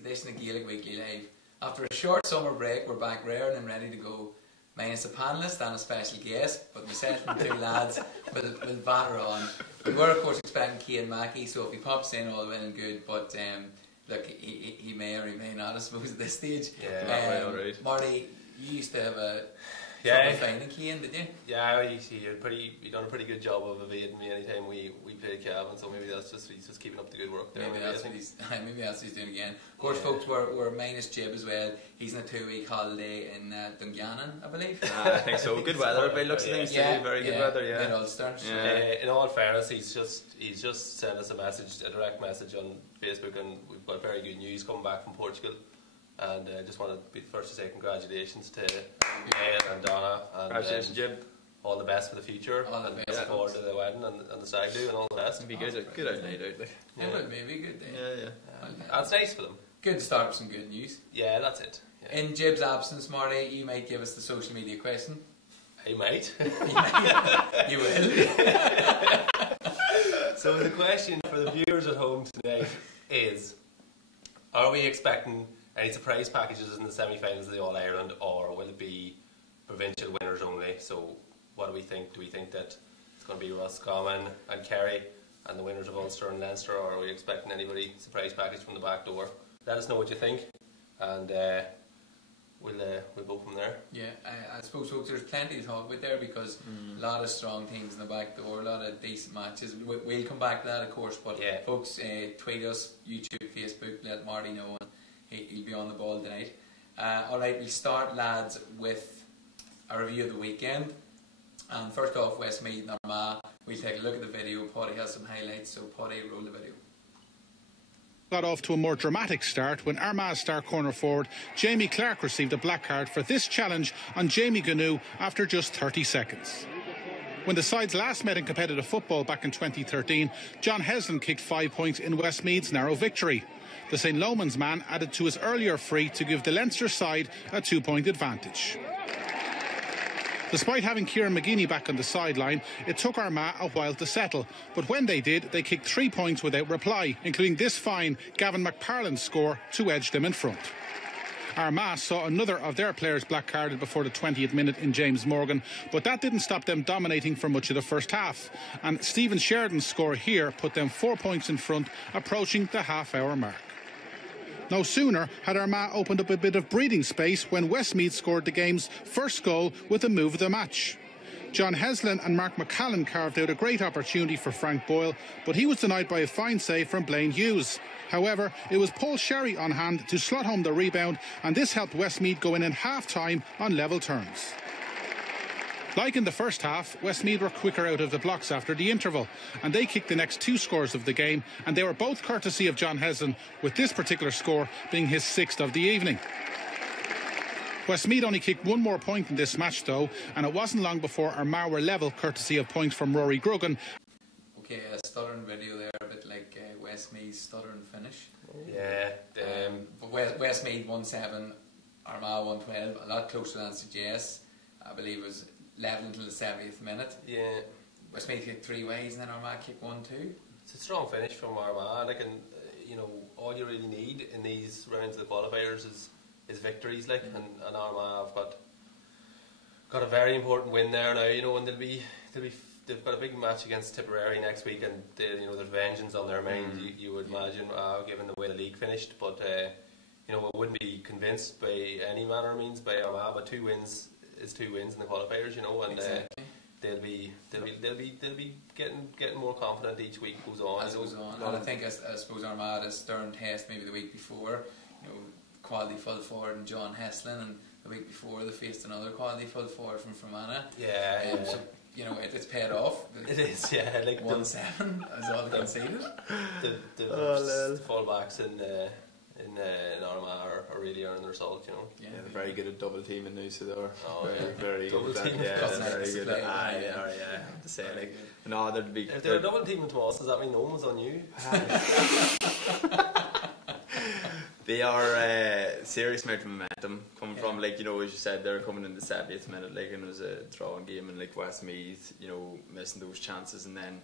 edition of Gaelic Weekly Live. After a short summer break, we're back raring and ready to go, minus a panellist and a special guest, but myself and two lads will batter on. We were of course expecting Cian Mackey, so if he pops in, all well and good, but look, he may or he may not, I suppose, at this stage. Yeah, alright. Marty, you used to have a finding Cian, did you? Yeah, he done a pretty good job of evading me anytime we played Cavan, so maybe he's just keeping up the good work there. Maybe that's what he's doing again. Of course, folks, we're minus Jib as well. He's on a 2-week holiday in Dungannon, I believe. I think so. Good weather by looks of things too. Very good weather. Yeah. Good Ulster. In all fairness, he's just sent us a direct message on Facebook, and we've got very good news coming back from Portugal. And I just want to be the first to say congratulations to Ian and Donna. And congratulations, Jib. All the best for the future. All the best. Look forward to the wedding and the stag do and all the rest. It'd be good out night out. It would maybe a good day. Yeah. That's nice for them. Good to start with some good news. Yeah, that's it. Yeah. In Jib's absence, Marty, you might give us the social media question. I might. You will. So the question for the viewers at home tonight is, are we expecting any surprise packages in the semi-finals of the All-Ireland, or will it be provincial winners only? So what do we think? Do we think that it's going to be Roscommon and Kerry and the winners of Ulster and Leinster, or are we expecting anybody surprise package from the back door? Let us know what you think, and we'll go from there. Yeah, I suppose, folks, there's plenty to talk about there, because a lot of strong things in the back door, a lot of decent matches. We'll come back to that, of course, but folks, tweet us, YouTube, Facebook, let Marty know, and he'll be on the ball tonight. Alright, we'll start, lads, with a review of the weekend. And first off, Westmeath and Armagh. We'll take a look at the video. Paddy has some highlights, so Paddy, roll the video. Got off to a more dramatic start when Armagh star corner forward Jamie Clark received a black card for this challenge on Jamie Gnu after just 30 seconds. When the sides last met in competitive football back in 2013, John Heslin kicked 5 points in Westmeath's narrow victory. The St Lomans man added to his earlier free to give the Leinster side a 2-point advantage. Despite having Kieran McGeeney back on the sideline, it took Armagh a while to settle. But when they did, they kicked 3 points without reply, including this fine Gavin McParland's score to edge them in front. Armagh saw another of their players black carded before the 20th minute in James Morgan, but that didn't stop them dominating for much of the first half. And Stephen Sheridan's score here put them 4 points in front, approaching the half-hour mark. No sooner had Armagh opened up a bit of breathing space when Westmeath scored the game's first goal with the move of the match. John Heslin and Mark McCallan carved out a great opportunity for Frank Boyle, but he was denied by a fine save from Blaine Hughes. However, it was Paul Sherry on hand to slot home the rebound, and this helped Westmeath go in half-time on level terms. Like in the first half, Westmeath were quicker out of the blocks after the interval, and they kicked the next 2 scores of the game, and they were both courtesy of John Heslin, with this particular score being his 6th of the evening. Westmeath only kicked 1 more point in this match though, and it wasn't long before Armagh were level, courtesy of points from Rory Gruggan. Okay, a stuttering video there, a bit like Westmeath's stuttering finish. Yeah. But Westmeath 1-7, Armagh 1-12, a lot closer than suggests. I believe it was level until the 70th minute. Yeah. Westmeath kicked 3 ways and then Armagh kicked 1-2. It's a strong finish from Armagh. All you really need in these rounds of the qualifiers is victories, and Armagh have got a very important win there now. And they've got a big match against Tipperary next week, and there's vengeance on their minds. You would imagine, given the way the league finished. But I wouldn't be convinced by any manner of means by Armagh, but 2 wins is 2 wins in the qualifiers, and exactly. they'll be getting more confident each week goes on. As it goes on, and I think I suppose Armagh had a stern test maybe the week before. Quality full forward and John Heslin, and the week before they faced another quality full forward from Fermanagh. Yeah. So it's paid off. It is, yeah. 1-7 is all they conceded. The fullbacks in Armagh are really earning their salt, Yeah, they're very good at double teaming now, so they're very double good. Team. Yeah, they're very good. To say they'd be. If they're double teaming to us, does that mean no one's on you? They are serious amount of momentum coming from, as you said, they're coming in the 70th minute, and it was a drawing game, and Westmeath, missing those chances, and then,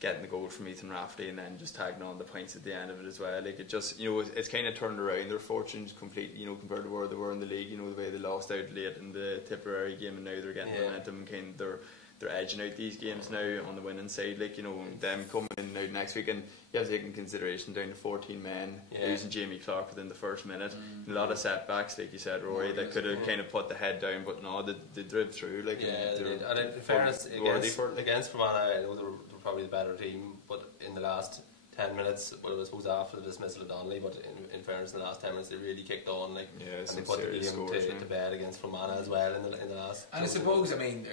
getting the goal from Ethan Rafferty and then just tagging on the points at the end of it as well. Like, it just, it's kind of turned around their fortunes completely, compared to where they were in the league. The way they lost out late in the Tipperary game, and now they're getting momentum and kind of they're edging out these games now on the winning side. Like, them coming in now next week, and you have to take into consideration down to 14 men, losing Jamie Clark within the first minute. A lot of setbacks, like you said, Rory, that could have kind of put the head down, but no, they drove through. Like, and in fairness, against Fermanagh, I know they were probably the better team, but in the last 10 minutes, well, I suppose after the dismissal of Donnelly, but in fairness, in the last 10 minutes, they really kicked on, like, and they put the game to bed against Fermanagh as well in the last. And I suppose, again,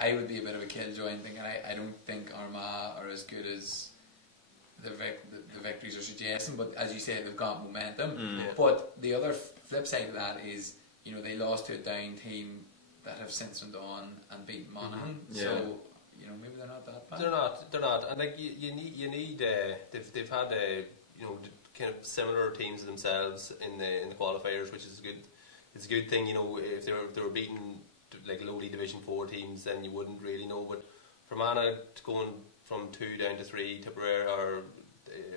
I would be a bit of a killjoy and thinking I don't think Armagh are as good as the victories are suggesting, but as you say, they've got momentum. But the other flip side of that is, they lost to a down team that have since went on and beat Monaghan. So maybe they're not that bad. They're not. And like you need they've had kind of similar teams to themselves in the qualifiers, which is good. It's a good thing. If they were beating like lowly Division 4 teams, then you wouldn't really know. But Fermanagh going from 2 down to 3, Tipperary or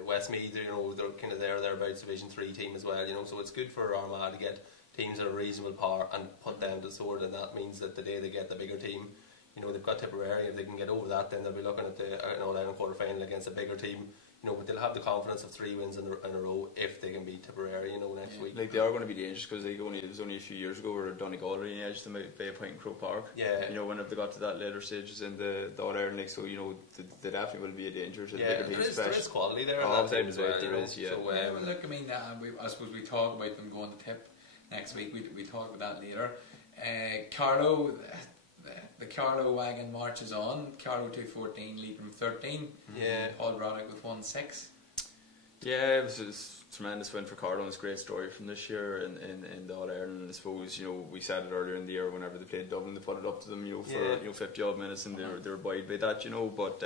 Westmeath, they're kind of thereabouts Division 3 team as well. So it's good for Armagh to get teams of a reasonable power and put them to the sword, and that means that the day they get the bigger team, they've got Tipperary. If they can get over that, then they'll be looking at an All-Ireland quarter-final against a bigger team. But they'll have the confidence of 3 wins in a row if they can beat Tipperary, next week. Like, they are going to be dangerous, because it was only a few years ago where Donegal really edged them out by a point in Croke Park. Whenever they got to that later stages in the All-Ireland League, so, they definitely will be a danger to the bigger teams. There is quality there. There is, yeah. So, look, I suppose we talk about them going to Tip next week. We talk about that later. Carlow... The Carlow wagon marches on. Carlow 2-14, Leitrim 13. Paul Broderick with 1-6. Yeah, it was a tremendous win for Carlow, and it's a great story from this year in the All-Ireland. I suppose, we said it earlier in the year, whenever they played Dublin, they put it up to them, for 50 odd minutes, and they were buoyed by that, but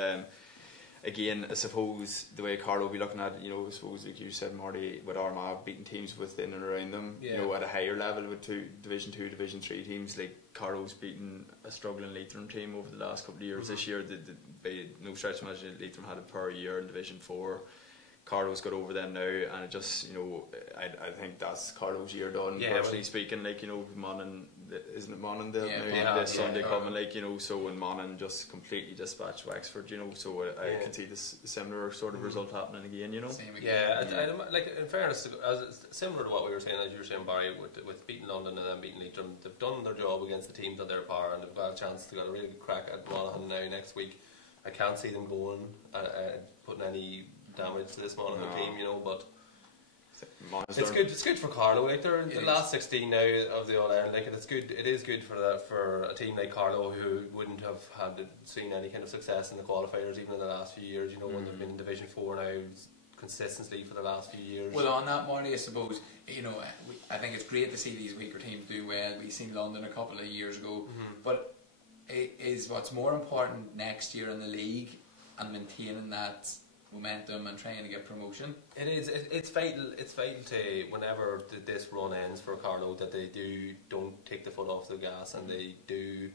again, I suppose the way Carlow will be looking at it, I suppose, like you said, Marty, with Armagh beating teams within and around them, at a higher level with Division 2, Division 3 teams, like Carlow's beaten a struggling Leitrim team over the last couple of years. This year, by no stretch of imagination, Leitrim had a poor year in Division 4. Carlow's got over them now, and it just, I think that's Carlow's year done, personally speaking. Like, Monaghan, isn't it Monaghan this Sunday coming, like, so when Monaghan just completely dispatched Wexford, so I can see this similar sort of result happening again, Same again. I like, in fairness, similar to what we were saying, as you were saying, Barry, with beating London and then beating Leitrim, they've done their job against the teams of their power, and they've got a chance to get a really good crack at Monaghan now next week. I can't see them going putting any damage to this Monaghan team, but it's good for Carlow. Like, they're in the last 16 now of the All-Ireland. Like, it is good for a team like Carlow, who wouldn't have seen any kind of success in the qualifiers even in the last few years. When they've been in Division 4 now consistently for the last few years. Well, on that, Marty, I suppose, I think it's great to see these weaker teams do well. We've seen London a couple of years ago, but is what's more important next year in the league and maintaining that momentum and trying to get promotion. It is. It's vital. It's vital to, whenever this run ends for Carlow, that they don't take the foot off the gas, and they do,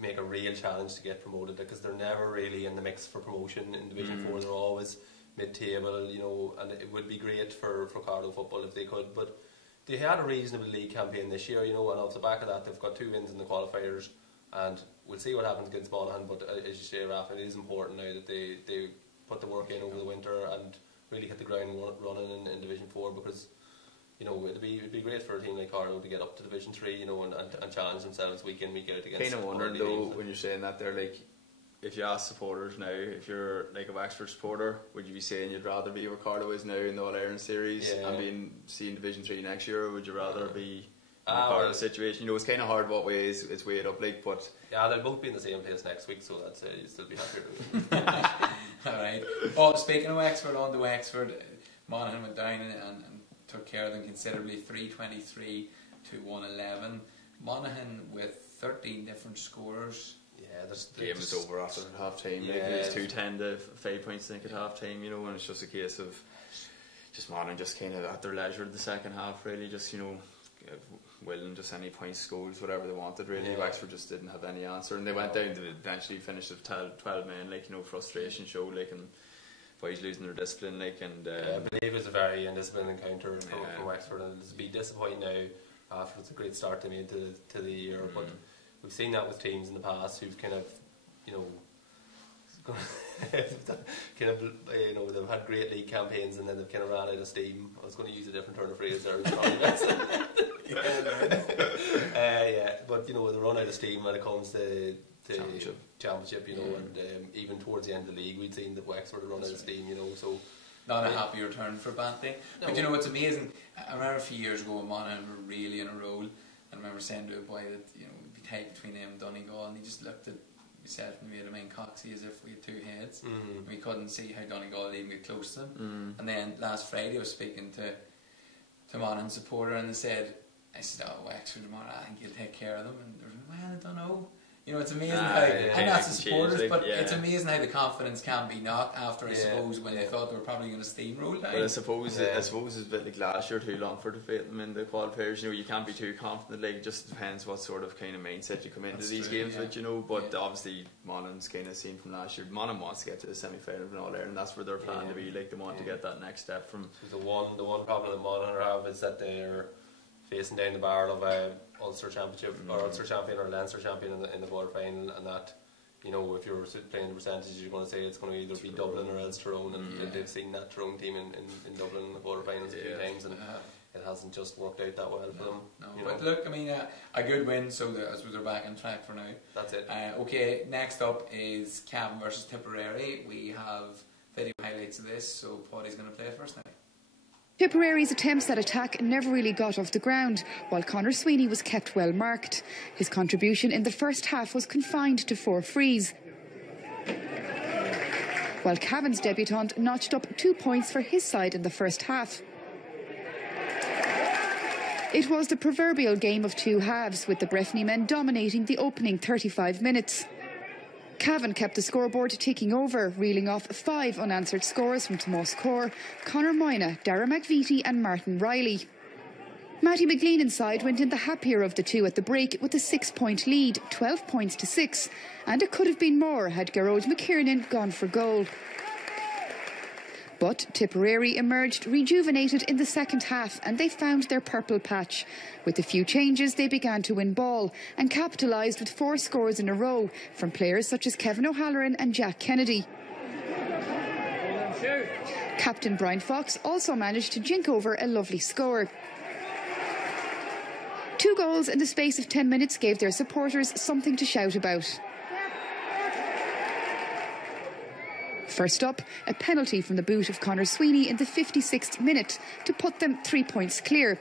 make a real challenge to get promoted, because they're never really in the mix for promotion in Division 4. They're always mid-table, and it would be great for Carlow football if they could. But they had a reasonable league campaign this year, and off the back of that, they've got 2 wins in the qualifiers, and we'll see what happens against Monaghan. But as you say, Raf, it is important now that they put the work in over the winter and really hit the ground running in Division 4, because it'd be great for a team like Carlow to get up to Division 3, and challenge themselves week in, week out against. Kind of wondering though, when you're saying that, they're like, if you ask supporters now, if you're like a Wexford supporter, would you be saying you'd rather be where Carlow is now in the All-Ireland series and seeing Division 3 next year, or would you rather be in the Carlow situation? It's kind of hard what way it's weighed up like, but they'll both be in the same place next week, so that's you'll still be happier. Alright. Well, speaking of Wexford, on to Wexford, Monaghan went down and took care of them considerably, 3-23 to 1-11. Monaghan with 13 different scorers. The game was over after half time. It was 2-10 to 5 points, I think, at half time, and it's just a case of Monaghan just kind of at their leisure the second half, really, just willing, just any points, goals, whatever they wanted really. Wexford just didn't have any answer, and they went down to eventually finish with 12 men, like, you know, frustration show, like, and boys losing their discipline, like, and I believe it was a very indisciplined encounter from Wexford, and it'll be disappointing now after it's a great start they made to the year, but we've seen that with teams in the past who've kind of, you know, kind of, you know, they've had great league campaigns and then they've kind of ran out of steam. I was going to use a different turn of phrase there. But you know, they run out of steam when it comes to championship, you know, and even towards the end of the league, we'd seen that Wexford had run out of steam, you know. So not a happy return for Banting. No. But you know what's amazing? I remember a few years ago, Monaghan were really in a roll. I remember saying to a boy that, you know, it would be tight between him and Donegal, and he just looked at myself and made him in coxy as if we had two heads. We couldn't see how Donegal would even get close to them. And then last Friday I was speaking to Monaghan supporter, and they said, I said, oh, Wexford tomorrow, I think you'll take care of them. And they were like, well, I don't know. You know, it's amazing how, and that's the supporters, but it's amazing how the confidence can be knocked after, I suppose, when they thought they were probably going to steamroll down. But I suppose it's a bit like last year too long for to fit them in the qualifiers. You know, you can't be too confident. Like, it just depends what sort of kind of mindset you come into these games with, you know. But obviously, Monaghan's kind of seen from last year. Monaghan wants to get to the semi-final of an All-Ireland, and that's where their plan to be. Like, they want to get that next step from. The one problem that Monaghan have is that they're facing down the barrel of a Ulster Championship or Ulster Champion or Leinster Champion in the quarter final, and that, you know, if you're playing the percentages, you're going to say it's going to either be Dublin or else Tyrone, and they've seen that Tyrone team in Dublin in the quarter finals a few times, and it hasn't just worked out that well for them. No, but look, I mean, a good win, so as they're back on track for now. That's it. Okay, next up is Cavan versus Tipperary. We have video highlights of this, so Paddy's going to play it first now. Tipperary's attempts at attack never really got off the ground, while Conor Sweeney was kept well marked. His contribution in the first half was confined to 4 frees, while Cavan's debutant notched up 2 points for his side in the first half. It was the proverbial game of two halves, with the Breffni men dominating the opening 35 minutes. Cavan kept the scoreboard ticking over, reeling off 5 unanswered scores from Tomás Corr, Conor Moyna, Dara McVitie and Martin Riley. Matty McLean's side went in the happier of the two at the break with a 6-point lead, 12 points to 6, and it could have been more had Gearóid McKiernan gone for goal. But Tipperary emerged rejuvenated in the second half, and they found their purple patch. With a few changes, they began to win ball and capitalised with 4 scores in a row from players such as Kevin O'Halloran and Jack Kennedy. Captain Brian Fox also managed to jink over a lovely score. 2 goals in the space of 10 minutes gave their supporters something to shout about. First up, a penalty from the boot of Conor Sweeney in the 56th minute to put them 3 points clear.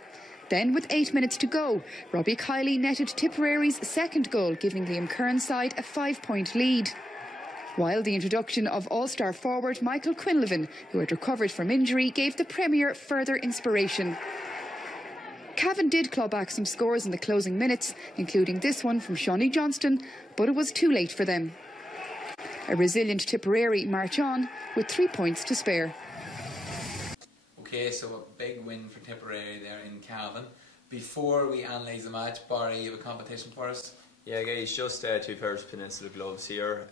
Then, with 8 minutes to go, Robbie Kiley netted Tipperary's second goal, giving Liam Kern's side a 5-point lead. While the introduction of All-Star forward Michael Quinlivan, who had recovered from injury, gave the Premier further inspiration. Cavan did claw back some scores in the closing minutes, including this one from Shawnee Johnston, but it was too late for them. A resilient Tipperary march on with 3 points to spare. Okay, so a big win for Tipperary there in Cavan. Before we analyse the match, Barry, you have a competition for us? Yeah, guys, just 2 pairs of Peninsula gloves here.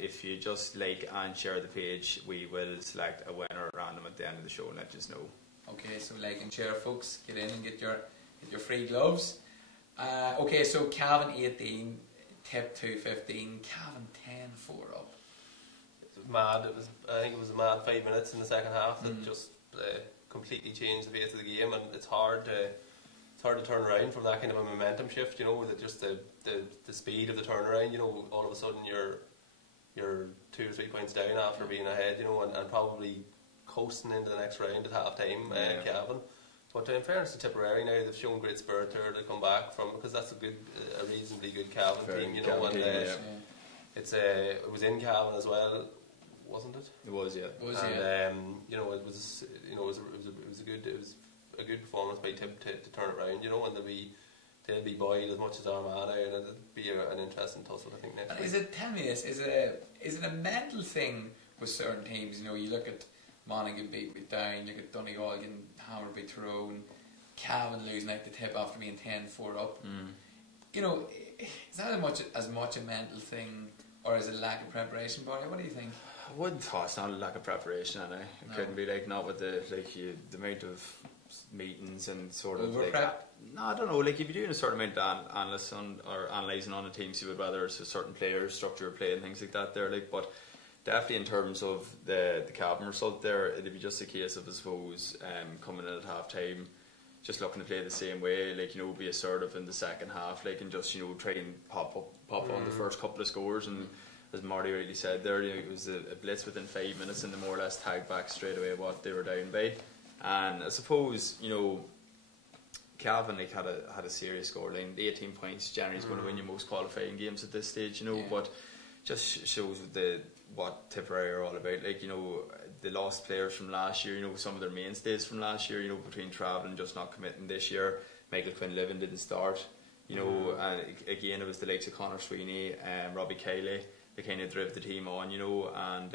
If you just like and share the page, we will select a winner at random at the end of the show and let you know. Okay, so like and share, folks. Get in and get your free gloves. Okay, so Cavan 18, Tip 2 15, Cavan 10-4 up. Mad. I think it was a mad 5 minutes in the second half that just completely changed the face of the game, and it's hard to turn around from that kind of a momentum shift, you know, with just the speed of the turnaround, you know. All of a sudden you're 2 or 3 points down after being ahead, you know, and probably coasting into the next round at half time, Cavan. But in fairness to Tipperary, now they've shown great spirit there to come back from, because that's a reasonably good Cavan team, you know, and it was in Cavan as well, wasn't it? It was, yeah. You know, it was a good performance by Tip to turn it around, you know, and they'll be boiled as much as Armagh now, and it'll be an interesting tussle, I think, next week. Tell me this, is it a mental thing with certain teams? You know, you look at Monaghan beat Down, you look at Donegal getting hammered by Tyrone, Cavan losing out the tip after being 10-4 up. You know, is that as much a mental thing, or is it a lack of preparation, Barry? What do you think? I wouldn't thought it's not a lack of preparation, and it couldn't be like not with the amount of meetings and sort of like prep. No, I don't know. Like if you're doing a certain amount of analysing on a team, so you would rather it's a certain players, structure of play, and things like that. There, like, but definitely in terms of the Cavan result, there it'd be just a case of, I suppose, coming in at half time, just looking to play the same way, like, you know, be assertive in the second half, like, and just, you know, try and pop on the first couple of scores. And as Marty really said there, you know, it was a blitz within 5 minutes, and they more or less tagged back straight away what they were down by. And I suppose, you know, Cavan like had a serious scoreline. The 18 points generally is going to win you most qualifying games at this stage, you know. But just shows what Tipperary are all about. Like, you know, they lost players from last year, you know, some of their mainstays from last year, you know, between travelling and just not committing this year. Michael Quinlivan didn't start, you know, and again it was the likes of Conor Sweeney and Robbie Kiley. They kind of drove the team on, you know, and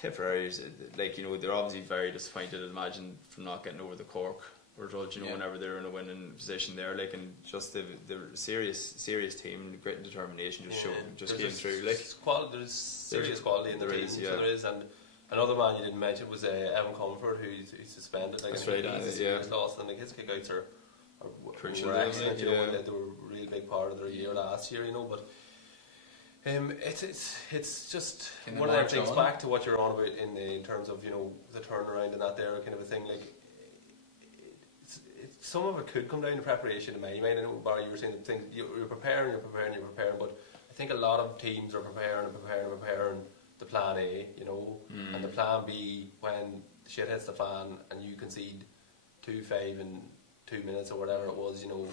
Tipperary, like, you know, they're obviously very disappointed, I'd imagine, from not getting over the Cork result, you know, whenever they're in a winning position there, like, and just the serious team, grit and determination just came through. Like, there's serious quality in the team, so there is. And another man you didn't mention was Evan Comfort, who's suspended. Like, that's right, he's lost, and like, his kickouts are crucial, excellent. You know, they were a really big part of their year last year, you know, but. It's just one of them things, back to what you're on about in terms of, you know, the turnaround and that there kind of a thing. Like, some of it could come down to preparation in my mind. I know, Barry, you were saying things you're preparing, but I think a lot of teams are preparing the plan A, you know, and the plan B when shit hits the fan and you concede 2-5 in 2 minutes or whatever it was, you know.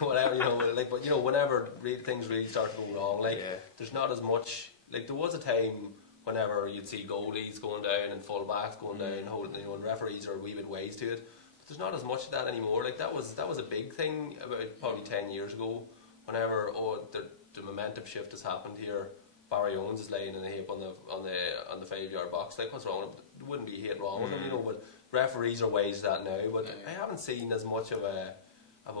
Whatever, you know, like, but you know, whenever things really start to go wrong, like, there's not as much. Like, there was a time whenever you'd see goalies going down and full backs going down, holding, you know, and referees are a wee bit ways to it. But there's not as much of that anymore. Like, that was a big thing about probably 10 years ago. Whenever the momentum shift has happened here, Barry Owens is laying in a heap on the 5-yard box. Like, what's wrong? There wouldn't be a hit wrong with him, you know. But referees are ways to that now. But I haven't seen as much of a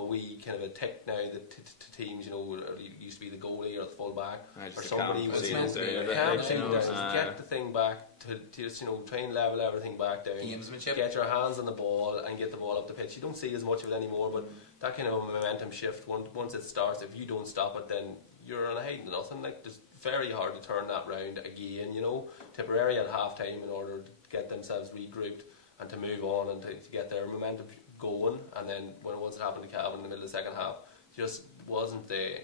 wee kind of a tick now that to teams, you know, it used to be the goalie or the full back or somebody was meant to get the thing back to just, you know, try and level everything back down, get your hands on the ball and get the ball up the pitch. You don't see as much of it anymore, but that kind of momentum shift, once it starts, if you don't stop it, then you're on a hide to nothing. Like, it's very hard to turn that round again, you know. Tipperary at half time in order to get themselves regrouped and to move on and to get their momentum going, and then once it happened to Cavan in the middle of the second half, just wasn't the,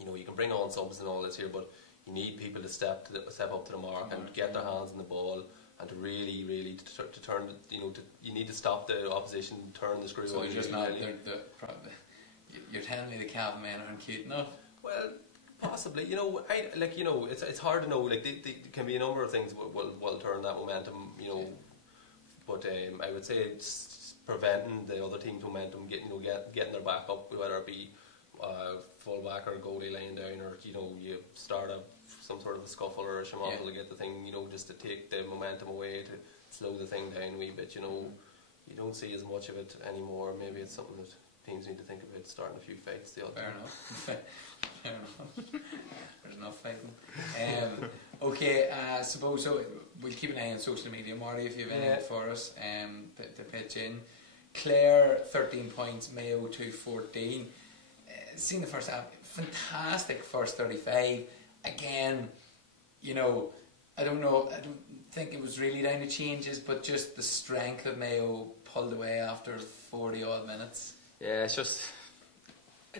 you know, you can bring on subs and all this here, but you need people to step up to the mark and get their hands on the ball and to really to turn, you know, you need to stop the opposition, turn the screw. So you're just not you're telling me the Cavan men aren't cute enough? Well, possibly, you know, it's hard to know. Like, there can be a number of things will turn that momentum, you know, but I would say it's preventing the other team's momentum, getting their back up, whether it be full back or goalie laying down, or, you know, you start some sort of a scuffle or a shamoffle to get the thing, you know, just to take the momentum away, to slow the thing down a wee bit, you know. You don't see as much of it anymore. Maybe it's something that teams need to think about, starting a few fights. Fair enough. Fair enough. There's enough fighting. Okay, suppose so. We'll keep an eye on social media, Marty, if you have anything for us to pitch in. Clare 13 points, Mayo 2-14. Seen the first half, fantastic first 35. Again, you know, I don't think it was really down to changes, but just the strength of Mayo pulled away after 40 odd minutes. Yeah, it's just, I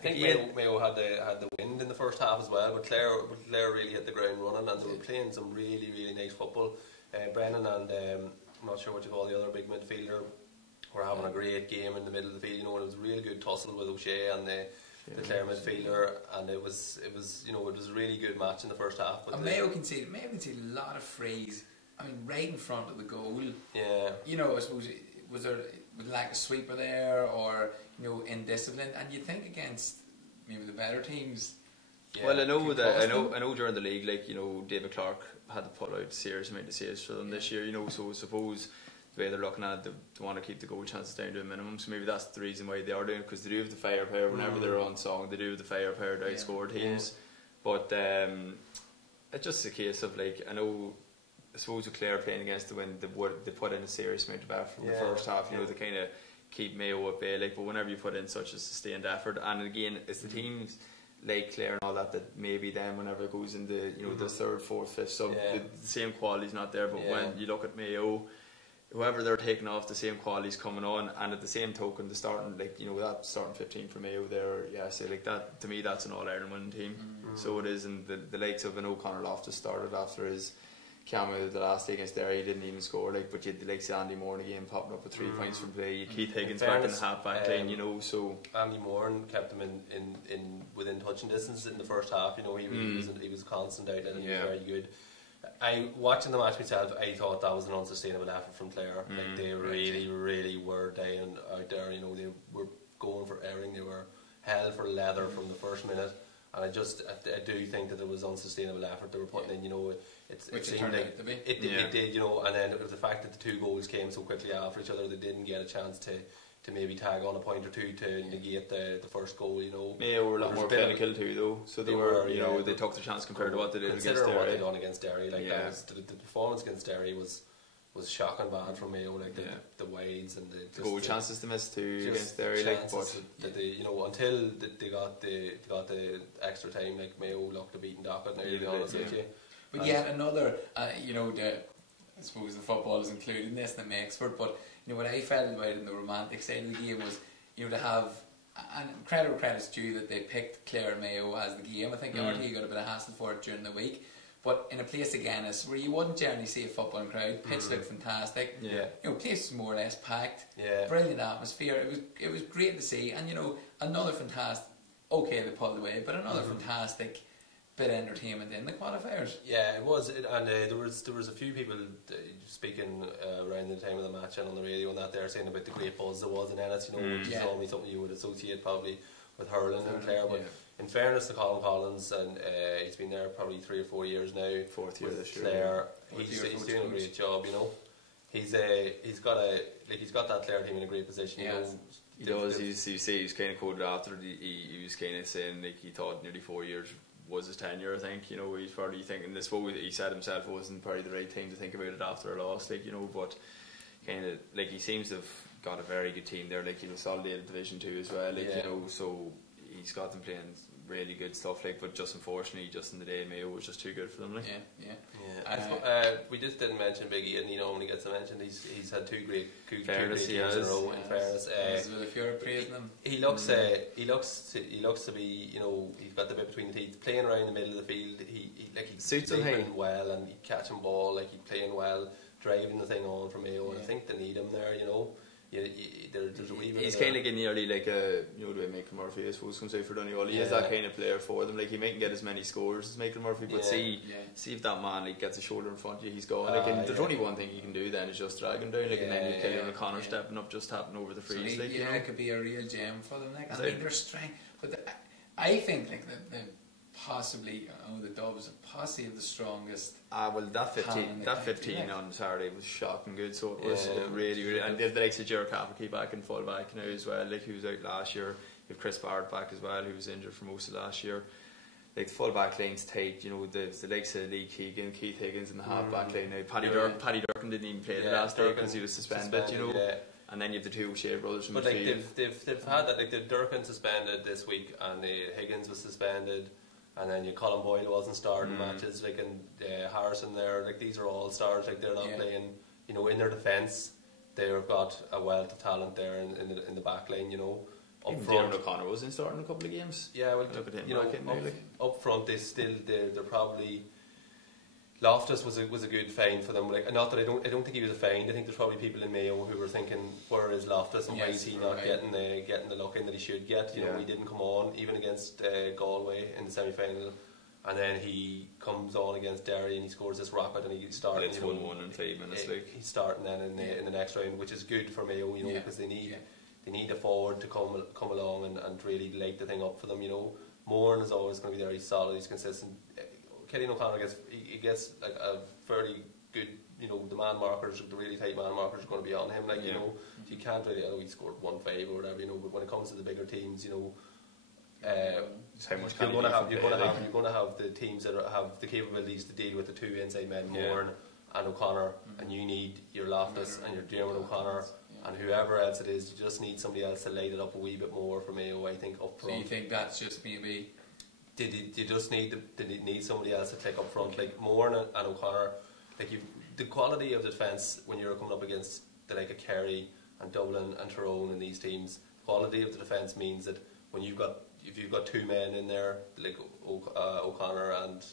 think Mayo had the wind in the first half as well, but Clare really hit the ground running, and they were playing some really nice football. Brennan and I'm not sure what you call the other big midfielder were having a great game in the middle of the field. You know, and it was a real good tussle with O'Shea and the Clare midfielder, and it was you know, it was a really good match in the first half. But Mayo conceded a lot of frees. I mean, right in front of the goal. Yeah. You know, I suppose was there lack of sweeper there, or, you know, indiscipline, and you think against maybe the better teams. Yeah, well, I know during the league, like, you know, David Clark had to put out a serious amount of saves for them this year, you know, so I suppose the way they're looking at it, they want to keep the goal chances down to a minimum. So maybe that's the reason why they are doing it, because they do have the firepower whenever they're on song. They do have the firepower to outscore teams. But it's just a case of, like, I suppose with Clare playing against the wind, they put in a serious amount of effort from the first half. You know, they kind of keep Mayo at bay. Like, but whenever you put in such a sustained effort, and again, it's the teams like Clare and all that maybe then whenever it goes into the third, fourth, fifth sub, the same quality's not there. But when you look at Mayo, whoever they're taking off, the same quality's coming on, and at the same token, the starting, like, that starting 15 for Mayo there, so like that, to me, that's an All-Ireland winning team. So it is, and the likes of an O'Connor Loftus started after his cameo the last day against Derry. He didn't even score, like, but you had the likes of Andy Moore again popping up with 3 points from play. Keith Higgins back in the half back line, so Andy Moore kept him in within touching distance in the first half. He was constant out and very good. Watching the match myself, I thought that was an unsustainable effort from Clare. Like, they really were down out there. They were going for everything. They were hell for leather from the first minute. And I do think that there was unsustainable effort they were putting in. It seemed like it did. And then it was the fact that the 2 goals came so quickly after each other. They didn't get a chance to maybe tag on a point or two to negate the first goal. Mayo were a lot more clinical too, though. So they were, they took the chance compared to what they did against Derry. What they done against Derry, like that was, the performance against Derry was shocking bad from Mayo, like the wides and the goal chances they missed too against Derry, like, but that they, until they got the extra time, like, Mayo looked a beaten docket now, to be honest with you. But yet another, I suppose the football is included in this, the expert, but what I felt about it in the romantic side of the game was, to have, and credit's due that they picked Clare and Mayo as the game. I think RT got a bit of hassle for it during the week. But in a place again where you wouldn't generally see a footballing crowd, pitch looked fantastic. Place was more or less packed. Brilliant atmosphere. It was great to see, and another fantastic. Okay, they pulled away, but another fantastic bit of entertainment in the qualifiers. Yeah, it was, and there was a few people speaking around the time of the match and on the radio and that there saying about the great buzz there was in Ennis. Which is always something you would associate probably with hurling and Clare, but. In fairness to Colin Collins, and he's been there probably 3 or 4 years now. 4th year this year. Clare, he's doing a great job. He's got that Clare team in a great position. He does. He's kind of quoted after. He was kind of saying, like, he thought nearly 4 years was his tenure. I think he's probably thinking this. What he said himself, it wasn't probably the right time to think about it after a loss, like, but kind of like he seems to have got a very good team there. Like, consolidated Division 2 as well. Like, so. He's got them playing really good stuff, like, but just unfortunately, just in the day, Mayo was just too good for them. Like. We just didn't mention Big Ian. When he gets a mention, he's had 2 great games in a row. In fairness, if you're praising him, he looks to be. He's got the bit between the teeth, playing around the middle of the field. He's suits him well, and he's catching ball, like, he's playing well, driving the thing on for Mayo. And I think they need him there. There's a wee bit. He's kind of getting nearly like a, the way Michael Murphy, I suppose, comes out for Donegal. He is that kind of player for them. Like, he mightn't get as many scores as Michael Murphy, but see if that man, like, gets a shoulder in front of you, he's gone. And there's only one thing you can do then is just drag him down, like, and then you Kelly O'Connor stepping up, just tapping over the freeze. So it could be a real gem for them. Like, I mean, their strength, but I think, like, the possibly, the Dubs possibly the strongest. That 15 on Saturday was shocking good. So it was really, and the likes of Jared Cafferty back in full back now as well. Like, he was out last year. You have Chris Barrett back as well, who was injured for most of last year. Like, the full back line's tight. The likes of Lee Keegan, Keith Higgins in the half back line now. Paddy Durkin didn't even play the last day because he was suspended. And then you have the 2 Shea brothers from the field. They've had that, like, the Durkin suspended this week, and Higgins was suspended. And then Colin Boyle wasn't starting matches, like, and Harrison there, like, these are all stars, like, they're not playing, in their defence. They've got a wealth of talent there in the back line, Up front, O'Connor was in starting a couple of games. Yeah, well, look at him up front, they're probably. Loftus was a good find for them. Like, not that I don't think he was a find. I think there's probably people in Mayo who were thinking, where is Loftus and why is he not getting the look in that he should get? He didn't come on even against Galway in the semi-final, and then he comes on against Derry and he scores this rocket and he starts. It's 1-1 in 5 minutes. He's starting then in the next round, which is good for Mayo, because they need a forward to come along and really light the thing up for them. Moran is always going to be there. He's solid. He's consistent. Kerry O'Connor gets like a fairly good, the man man markers, the really tight man markers are going to be on him. Like, you know, you can't really, I know he scored 1-5 or whatever, you know, but when it comes to the bigger teams, you know, you're going to have the teams that have the capabilities to deal with the two inside men, Moore and O'Connor, and you need your Loftus and your Dermot O'Connor and whoever else it is. You just need somebody else to light it up a wee bit more for Mayo, I think, up front. So you think that's just maybe... You just need somebody else to click up front, like Moore and O'Connor. Like, the quality of the defence when you're coming up against the like of Kerry and Dublin and Tyrone and these teams, quality of the defence means that when if you've got two men in there like O'Connor and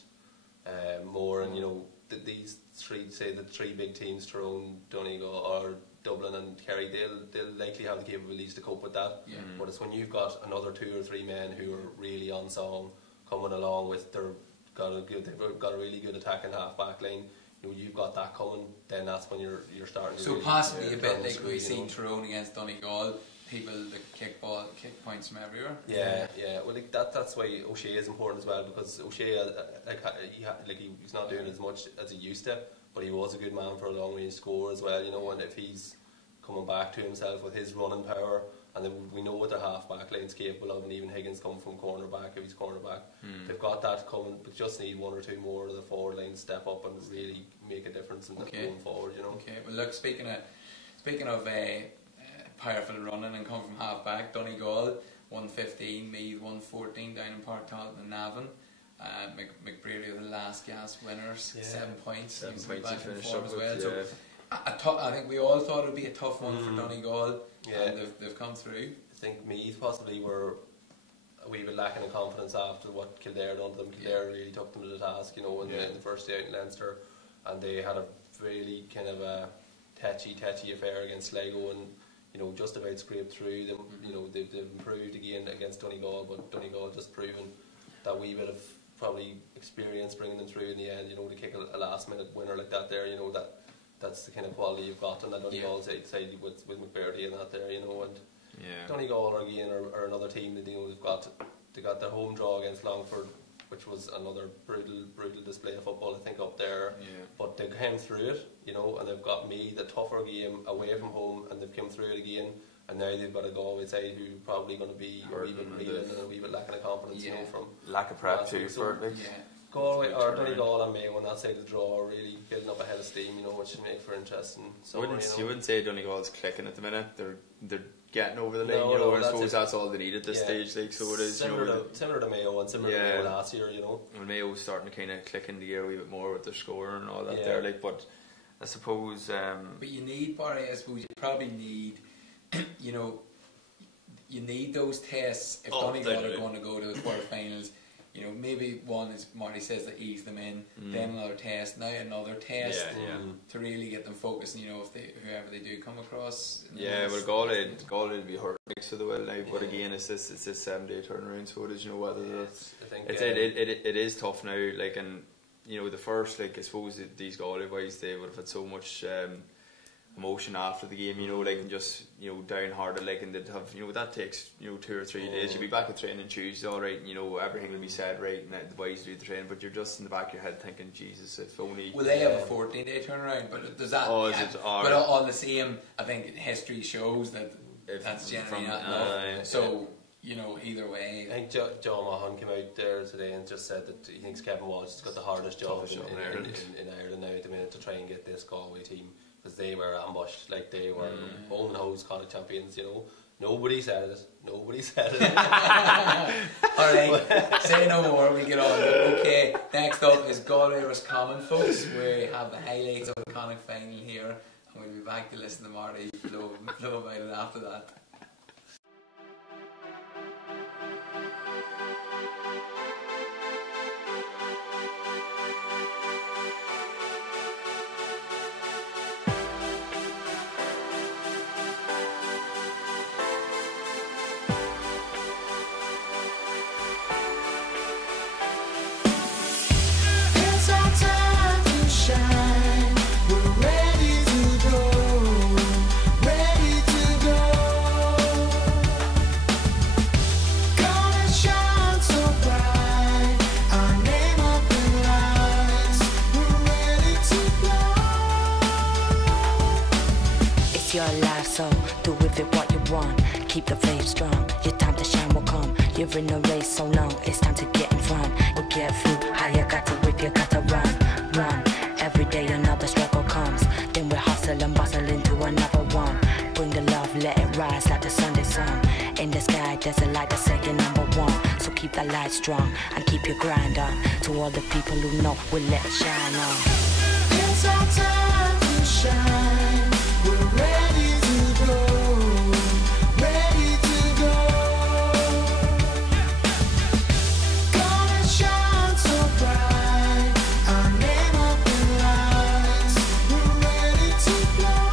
Moore, and you know these three, say the three big teams, Tyrone, Donegal or Dublin and Kerry, they'll likely have the capabilities to cope with that. But it's when you've got another 2 or 3 men who are really on song coming along with they've got a really good attacking half back line. You know, you've got that coming, then that's when you're starting. So really possibly a bit like we've seen Tyrone against Donegal, people that kick points from everywhere. Yeah. Well, like that's why O'Shea is important as well, because O'Shea, he's not doing as much as he used to, but he was a good man for a long range score as well. You know, and if he's coming back to himself with his running power, and then we know what their half back line's capable of, and even Higgins coming from cornerback if he's cornerback, they've got that coming, but just need 1 or 2 more of the forward line to step up and really make a difference in going forward. You know. Okay. Well, look, speaking of powerful running and come from half back, Donegal 115, Meath 114 down in Park Talton and Navan. McBrearty are the last gasp winners, 7 points. 7 points to finish up as well. So I think we all thought it would be a tough one for Donegal, and they've come through. I think Meath possibly were a wee bit lacking in confidence after what Kildare done to them. Kildare really took them to the task, you know, in the first day out in Leinster, and they had a really kind of a touchy affair against Sligo, and you know, just about scraped through them. You know, they've improved again against Donegal, but Donegal just proven that wee bit of probably experience bringing them through in the end. You know, to kick a last minute winner like that there. You know, that's the kind of quality you've got on that Donegal side with McBrearty and that there. You know, and Donegal again are another team that, you know, they got their home draw against Longford, which was another brutal display of football, I think, up there. But they came through it, you know, and they've got Meath, the tougher game away from home, and they've come through it again. And now they've got a Galway side who probably going to be a wee bit reeling and a wee bit lacking of confidence, you know, from lack of prep too. Galway or Donegal and Mayo on that side of the draw are really building up a head of steam, you know, which should make for interesting. So you wouldn't say Donegal's clicking at the minute. They're getting over the line, you know. I suppose that's all they need at this stage. Like, so it is similar to Mayo and similar to Mayo last year, you know. Well, Mayo's starting to kind of click in the gear a wee bit more with their score and all that there. Like, but I suppose. But you need, Barry. I suppose you probably need, you know, you need those tests if Donegal are going to go to the quarterfinals. You know, maybe one, as Marty says, to ease them in, then another test, now another test to really get them focused. You know, if whoever they do come across. Well, Galway will be hurt next to the well now, but again, it's this 7-day turnaround, so it is. You know, whether it is tough now. Like, and you know, the first, like, I suppose these Galway boys, they would have had so much emotion after the game, you know, like, and just, you know, downhearted, like, and they'd have, you know, that takes, you know, 2 or 3 days. You'll be back at training Tuesday, alright, and you know, everything will be said right, and the boys do the training, but you're just in the back of your head thinking, Jesus, if only. Well, they have a 14-day turnaround, but does that? But on the same, I think history shows that that's generally not enough. So, you know, either way. I think John Mahan came out there today and just said that he thinks Kevin Walsh has got the hardest job in Ireland now at the minute to try and get this Galway team. Because they were ambushed, like they were home and hose Connacht champions, you know. Nobody said it. Alright, say no more, we get on. Okay, next up is Gaelic Roscommon, folks. We have the highlights of the Connacht final here, and we'll be back to listen to Marty flow about it after that. Ready to go. your life, so do with it what you want. Keep the faith strong, your time to shine will come. You're in a race so long, it's time to get in front. We'll get through, how you got to whip, you got to run. Every day another struggle comes, then we hustle and bustle into another one. Bring the love, let it rise like the Sunday sun. In the sky, there's a light that's second number one. So keep that light strong and keep your grind on. To all the people who know, we'll let it shine on. It's our time to shine. We're ready to go. Ready to go. Gonna shine so bright. Our name up in lights. We're ready to blow.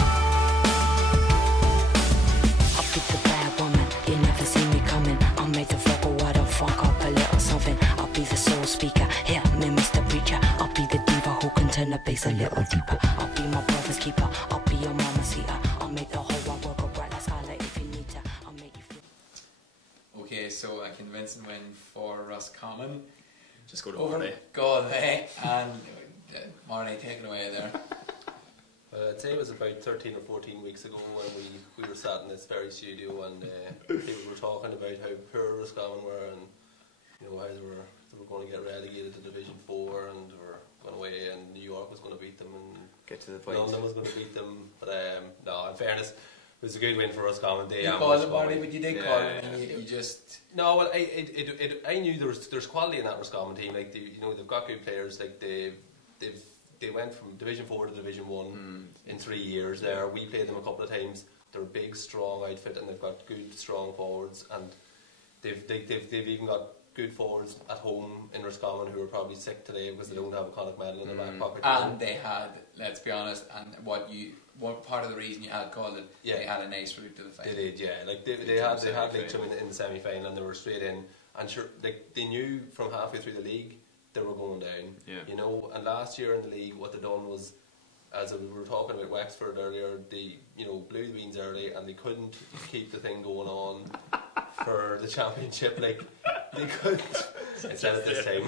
I'll be the bad woman, you never see me coming. I'll make the vocal water funk up a little something. I'll be the soul speaker, hear me Mr. Preacher. I'll be the diva who can turn the bass a little deeper. I'll be my brother's keeper, I'll be your mama's seater. I'll make the whole wide world go bright like scarlet if you need to. I'll make you feel. Okay, so a convincing win for Roscommon. Just go to Over Marty. Galway, and Marty, take it away there. I'd say it was about 13 or 14 weeks ago when we were sat in this very studio and people were talking about how poor Roscommon were and how they were going to get relegated to Division 4 and were going away and New York was going to beat them and Get to the point. London was going to beat them. But no, in fairness, it was a good win for Roscommon. You called it, Marty, but you did call it, and you just... No, well, I knew there's quality in that Roscommon team. Like they've got good players. Like they went from Division 4 to Division 1 in 3 years. There, we played them a couple of times. They're a big, strong outfit, and they've got good, strong forwards. And they've even got good forwards at home in Roscommon who are probably sick today because they don't have a Connacht medal in their back pocket. And they had, let's be honest, and what part of the reason you had called it, they had a nice route to the final. They did, yeah. Like they had Leitrim in the semi-final and they were straight in. And sure, like they knew from halfway through the league they were going down. Yeah. And last year in the league, what they done was, as we were talking about Wexford earlier, they blew the beans early and they couldn't keep the thing going on for the championship. Like they couldn't. Instead of this time.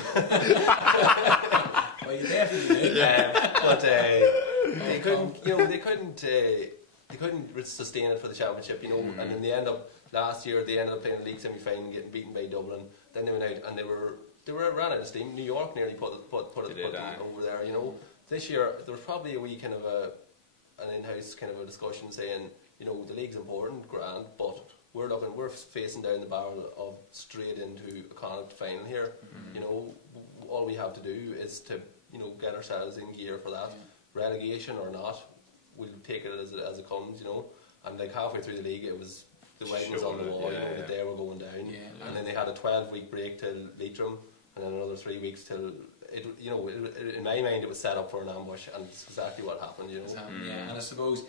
Well, you definitely did. But they couldn't. They couldn't sustain it for the championship. And in the end up last year, they ended up playing the league semi-final and getting beaten by Dublin. Then they went out and they were ran out of steam. New York nearly put it over there. This year there was probably a wee kind of an in-house kind of a discussion saying, the league's important, grand, but we're facing down the barrel of straight into a Connacht final here. All we have to do is to get ourselves in gear for that. Relegation or not, we'll take it as it comes. And like halfway through the league, it was the writing was on the wall. That they were going down, and then they had a 12-week break till Leitrim, and then another 3 weeks till. In my mind, it was set up for an ambush, and it's exactly what happened. And I suppose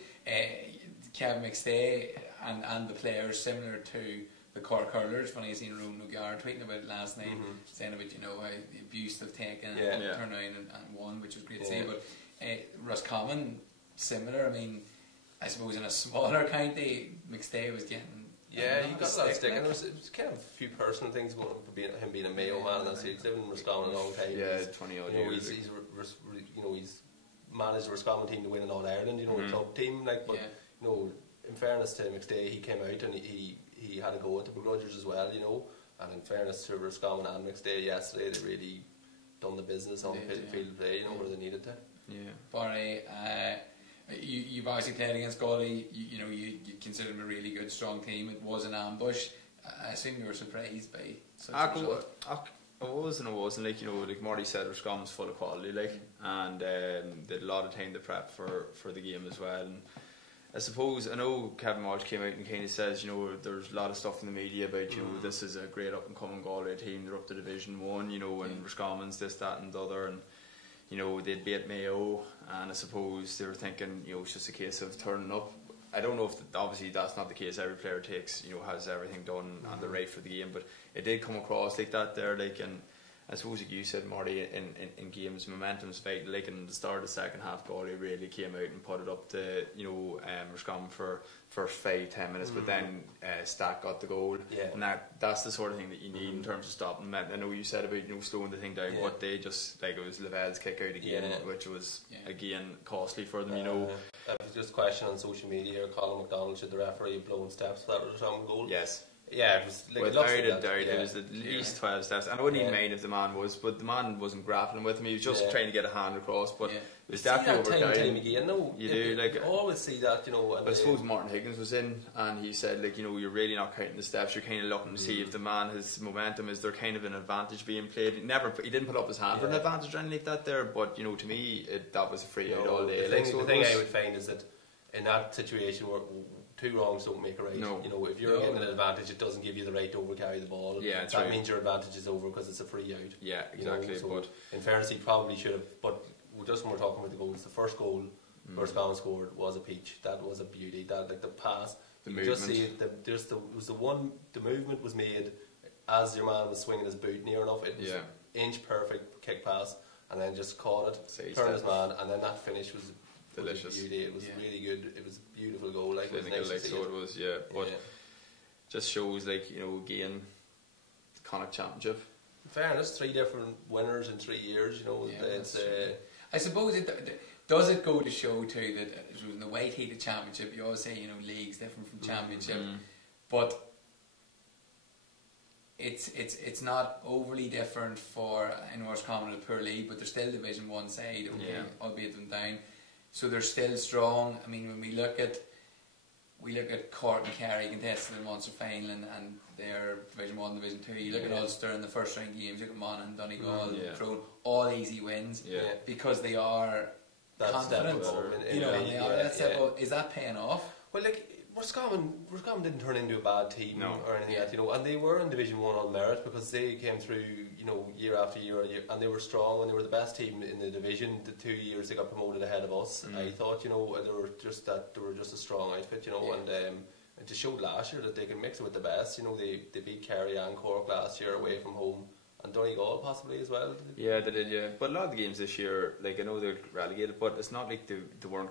Kevin McStay and the players, similar to the Cork hurlers, when I seen Rowan Nugar tweeting about it last night, saying about how the abuse they've taken and turned around and won, which was great to see. But Roscommon, similar. I mean, I suppose in a smaller county, McStay was getting. Yeah, he got a lot of stick, and there was kind of a few personal things going on for him being a Mayo man, and that's he's lived in Roscommon a long time. Yeah, 20 odd years. He's managed the Roscommon team to win an All Ireland, a club team. But in fairness to McStay, he came out and he had a go at the begrudgers as well. And in fairness to Roscommon and McStay yesterday, they really done the business on the field of play, where they needed to. Yeah, Barry. You've obviously played against Galway. You consider them a really good, strong team. It was an ambush. I assume you were surprised by such a result. I was and I wasn't. Like Marty said, Roscommon's full of quality, and they had a lot of time to prep for the game as well. And I suppose, I know Kevin Walsh came out and kind of says, there's a lot of stuff in the media about, this is a great up and coming Galway team. They're up to Division 1, and Roscommon's this, that, and the other, and they'd beat Mayo, and I suppose they were thinking, it's just a case of turning up. I don't know if obviously that's not the case. Every player takes, has everything done on the right for the game, but it did come across like that there, and I suppose, like you said, Marty, in games, momentum's vital. Like in the start of the second half, Galway really came out and put it up to, Roscommon for 5-10 minutes, but then Stack got the goal, and that's the sort of thing that you need in terms of stopping. I know you said about slowing the thing down, but they just, like, it was Lavelle's kick out again, which was again costly for them. It was just a question on social media here. Colin McDonald, should the referee have blown steps for that Roscommon goal? Yes. Yeah, it was like without a doubt, it was at least 12 steps. And I wouldn't even mind if the man was, but the man wasn't grappling with him. He was just trying to get a hand across. But it was definitely over time again. No, you do, like, always see that, But I suppose Martin Higgins was in, and he said, like, you're really not counting the steps. You're kind of looking to see if the man has momentum. Is there kind of an advantage being played? He didn't put up his hand for an advantage or anything like that there. But to me, that was a free out all day. The thing I would find is that in that situation where two wrongs don't make a right. No. If you're getting an advantage, it doesn't give you the right to overcarry the ball. Yeah, that means your advantage is over because it's a free out. Yeah, exactly. So but in fairness, he probably should have. But just when we're talking about the goals, the first goal Roscommon scored was a peach. That was a beauty. That, like, the pass, the you movement. just see it. The movement was made as your man was swinging his boot near enough. It was inch perfect kick pass, and then just caught it, turned his man, and then that finish was delicious. Beauty. It was really good. It was a beautiful goal. Like, it was nice to see it was, but just shows, like, again, the Connacht Championship. In fairness, 3 different winners in 3 years. It's. I suppose does it go to show too that in the white heated championship, you always say league's different from championship, but it's not overly different for Roscommon, a poor league, but they're still Division 1 side, albeit them down. So they're still strong. I mean, when we look at Cork and Kerry contested in the Munster final, and they're Division 1, Division 2. You look at Ulster in the first round games. You look at Monaghan, Donegal, Tyrone, all easy wins because they are confident. Is that paying off? Well, like, Roscommon didn't turn into a bad team or anything like that, and they were in Division 1 on merit because they came through, year after year, and they were strong, and they were the best team in the division. The 2 years they got promoted ahead of us, I thought, they were just a strong outfit, and it showed last year that they can mix it with the best. They beat Kerry and Cork last year away from home, and Donegal possibly as well. Yeah, they did. Yeah, but a lot of the games this year, like, I know they're relegated, but it's not like they weren't.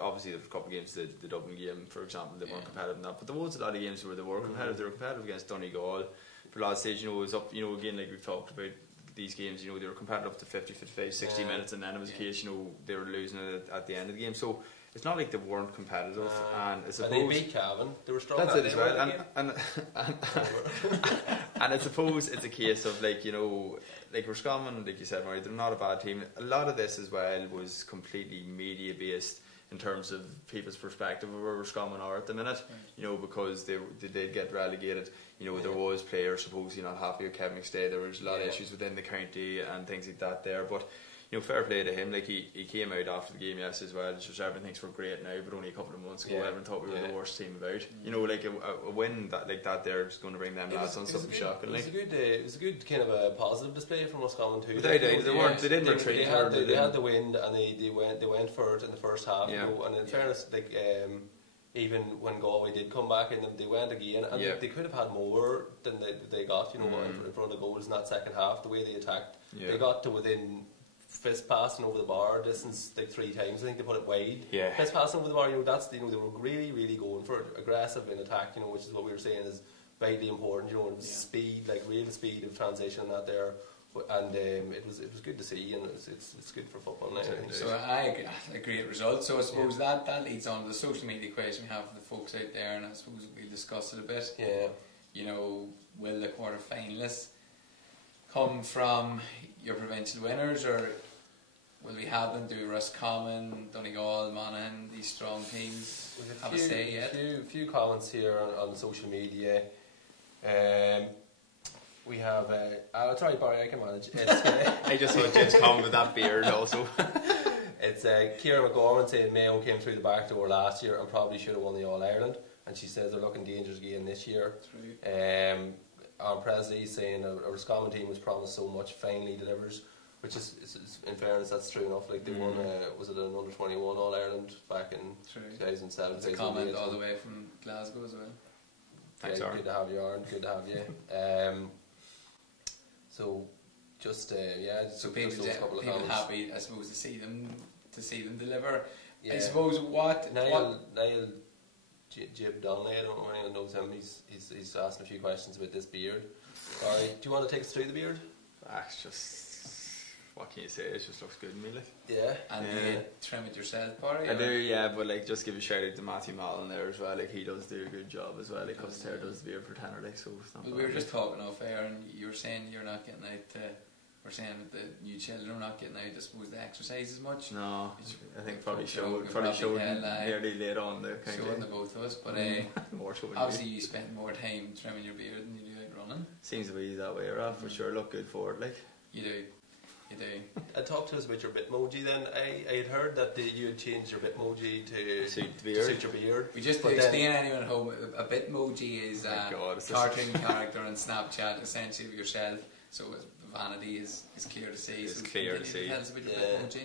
Obviously, there was a couple of games, the Dublin game, for example, they weren't competitive in that. But there was a lot of games where they were competitive. They were competitive against Donegal. For a lot of stage, it was up, again, like we've talked about these games, they were competitive up to 50, 55, 60 minutes, and then it was a case, they were losing it at the end of the game. So it's not like they weren't competitive. And I suppose, they beat Cavan. They were strong. That's it as well. And I suppose it's a case of, like, like Roscommon, like you said, Murray, they're not a bad team. A lot of this as well was completely media based in terms of people's perspective of where Roscommon are at the minute, because they did get relegated. There was players supposedly not happy with Kevin McStay. There was a lot of issues within the county and things like that there. But fair play to him. Like, he came out after the game yesterday as well. Just everyone thinks we're great now, but only a couple of months ago, everyone thought we were the worst team about. Like a win like that there is going to bring them lads on something shocking. It was a good kind of a positive display from Roscommon too. They didn't retreat. They had the wind, and they went for it in the first half. And in fairness, like, even when Galway did come back in them, they went again, and they could have had more than they got. In front of goals in that second half. The way they attacked, they got to within fist passing over the bar distance like 3 times. I think they put it wide. Fist passing over the bar, that's they were really, really going for it, aggressive in attack. Which is what we were saying is vitally important. It was speed, like real speed of transition and that there. And it was good to see, and it's good for football now. So a great result. So I suppose that leads on to the social media question we have for the folks out there, and I suppose we'll discuss it a bit. Will the quarter finalists come from your provincial winners, or will we have them do Roscommon, Donegal, Monaghan, these strong teams have a say yet? A few comments here on social media. We have sorry Barry, I can manage. I just want James Common with that beard also. It's Ciara McGorman saying Mayo came through the back door last year and probably should have won the All-Ireland, and she says they're looking dangerous again this year. Our Presley saying a Roscommon team was promised so much, finally delivers, which is in fairness, that's true enough. Like, they won, was it an under-21 All-Ireland back in 2007? It's a comment all the way from Glasgow as well. Thanks, Aaron. Good to have you, Aaron. Good to have you. So just So people, just those couple of people comments. happy, I suppose, to see them deliver. Yeah. I suppose Niall Jib Donnelly, I don't know if anyone knows him. He's asking a few questions about this beard. Sorry, do you want to take us through the beard? It's just, what can you say? It just looks good to me, like. Yeah. And do you trim it yourself, Barry? I do, yeah, but like just give a shout out to Matthew Mallon there as well. Like he does do a good job as well. Like cuts hair, does the beard for tenner, like so. It's not Well, bad, we were like. just talking off air, and you were saying you're not getting out. We're saying that the new children are not getting out, I suppose, the exercise as much. No, I think probably Probably showed yeah, nearly late on the kind showing the of both of us, but more so. obviously you spend more time trimming your beard than you do out running. Seems to be that way, Ralph. For sure, look good for it, like. You do. Talk to us about your Bitmoji then. I had heard that you had changed your Bitmoji to Suit the beard. suit your beard. We just But explain anyone at home, a Bitmoji is Oh my a God, it's cartoon character on Snapchat, essentially of yourself. So vanity is clear to see. It's so clear can to you see. tell us about your Yeah. Bitmoji?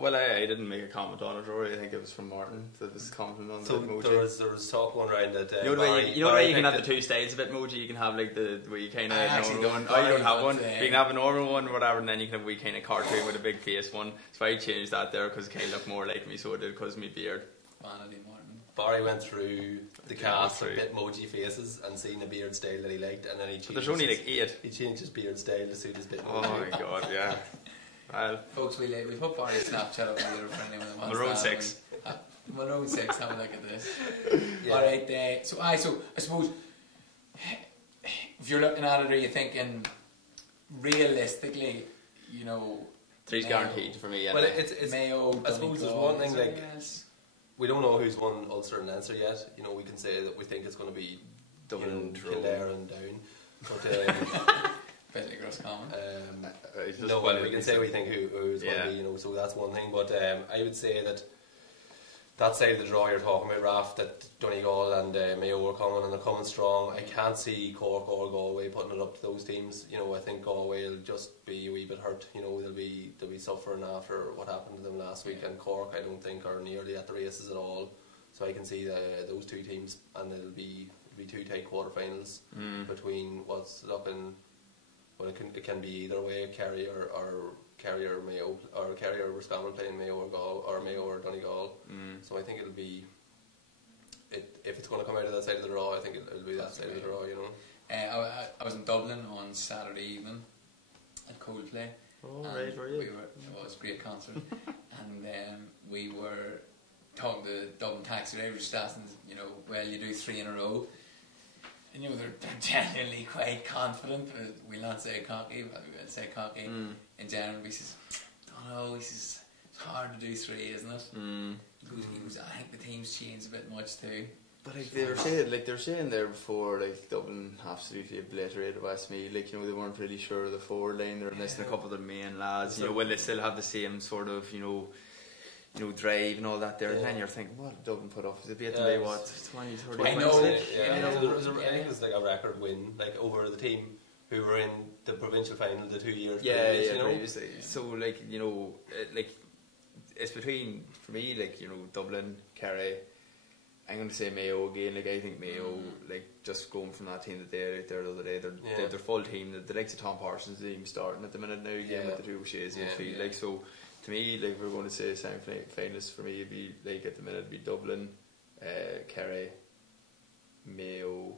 Well, I didn't make a comment on it, Rory. I think it was from Martin that was commenting on So the emoji. there was talk going around that You know the way you Barry can have the picked two styles of Bitmoji. You can have like the where you kind of I actually normal one. don't Oh, you don't buy have one. what, You can have a normal one or whatever, and then you can have a wee kind of cartoon with a big face one. So I changed that there because it kind of looked more like me, so it did because of my beard. Vanity, Martin. Barry went through the Yeah, cast of through. Bitmoji faces and seen a beard style that he liked, and then he changed. But there's only like 8. he changed his beard style to suit his Bitmoji. Oh my god, yeah. Well, Folks, we put Barry's Snapchat up later for anyone that wants Maroon that. 6. Maroon 6, have a look at this. Yeah. Alright, so I suppose if you're looking at it, are you thinking realistically, you know, three's Mayo. guaranteed for me. Well, Anyway. it's Mayo, I suppose there's Donegal, one thing is there like anyone else? we don't know who's won Ulster and Leinster yet. You know, we can say that we think it's going to be Dublin, Kildare and down, but. Bit like Roscommon. It's just No, well, funny we can that say you we think who's going Yeah. to be, you know, so that's one thing. But I would say that side of the draw you're talking about, Raf, that Donegal and Mayo are coming and they're coming strong. I can't see Cork or Galway putting it up to those teams. You know, I think Galway will just be a wee bit hurt. You know, they'll be suffering after what happened to them last week. And Cork, I don't think, are nearly at the races at all. So I can see those two teams, and it'll be two tight quarterfinals between what's looking. Well, it can be either way. Kerry or Mayo, or Kerry or Roscommon playing Mayo or Mayo or Donegal. So I think it'll be. If it's going to come out of that side of the draw, I think it'll be that side of the draw. You know. I was in Dublin on Saturday evening at Coldplay. Oh, and right, were you? It was a great concert. And we were talking to Dublin taxi drivers, just asking, you know, well, you do 3 in a row. And you know, they're genuinely quite confident. We'll not say cocky, but we will say cocky. In general, he says, don't know, he says, it's hard to do 3, isn't it? I think the team's changed a bit much too. But like they were saying there before, like Dublin absolutely obliterated Westmeath. Like, you know, they weren't really sure of the forward line. They were missing a couple of their main lads. You know, will they still have the same sort of, you know, drive and all that there? And then you're thinking, what did Dublin put off? They beat them by what, 20, 30 I points? know. Like? Yeah, I know. I think it was like a record win, like over the team who were in the provincial final the 2 years. Yeah, previous, yeah, you know? previously. So, like, you know, like it's between, for me, like, you know, Dublin, Kerry. I'm going to say Mayo again. Like, I think Mayo, like, just going from that team that they had out there the other day, they're full team. The likes of Tom Parsons is even starting at the minute now again with the two O'Shea's in field. Like, so to me, like, we're going to say semi-finalists for me would be, like, at the minute, it'd be Dublin, Kerry, Mayo,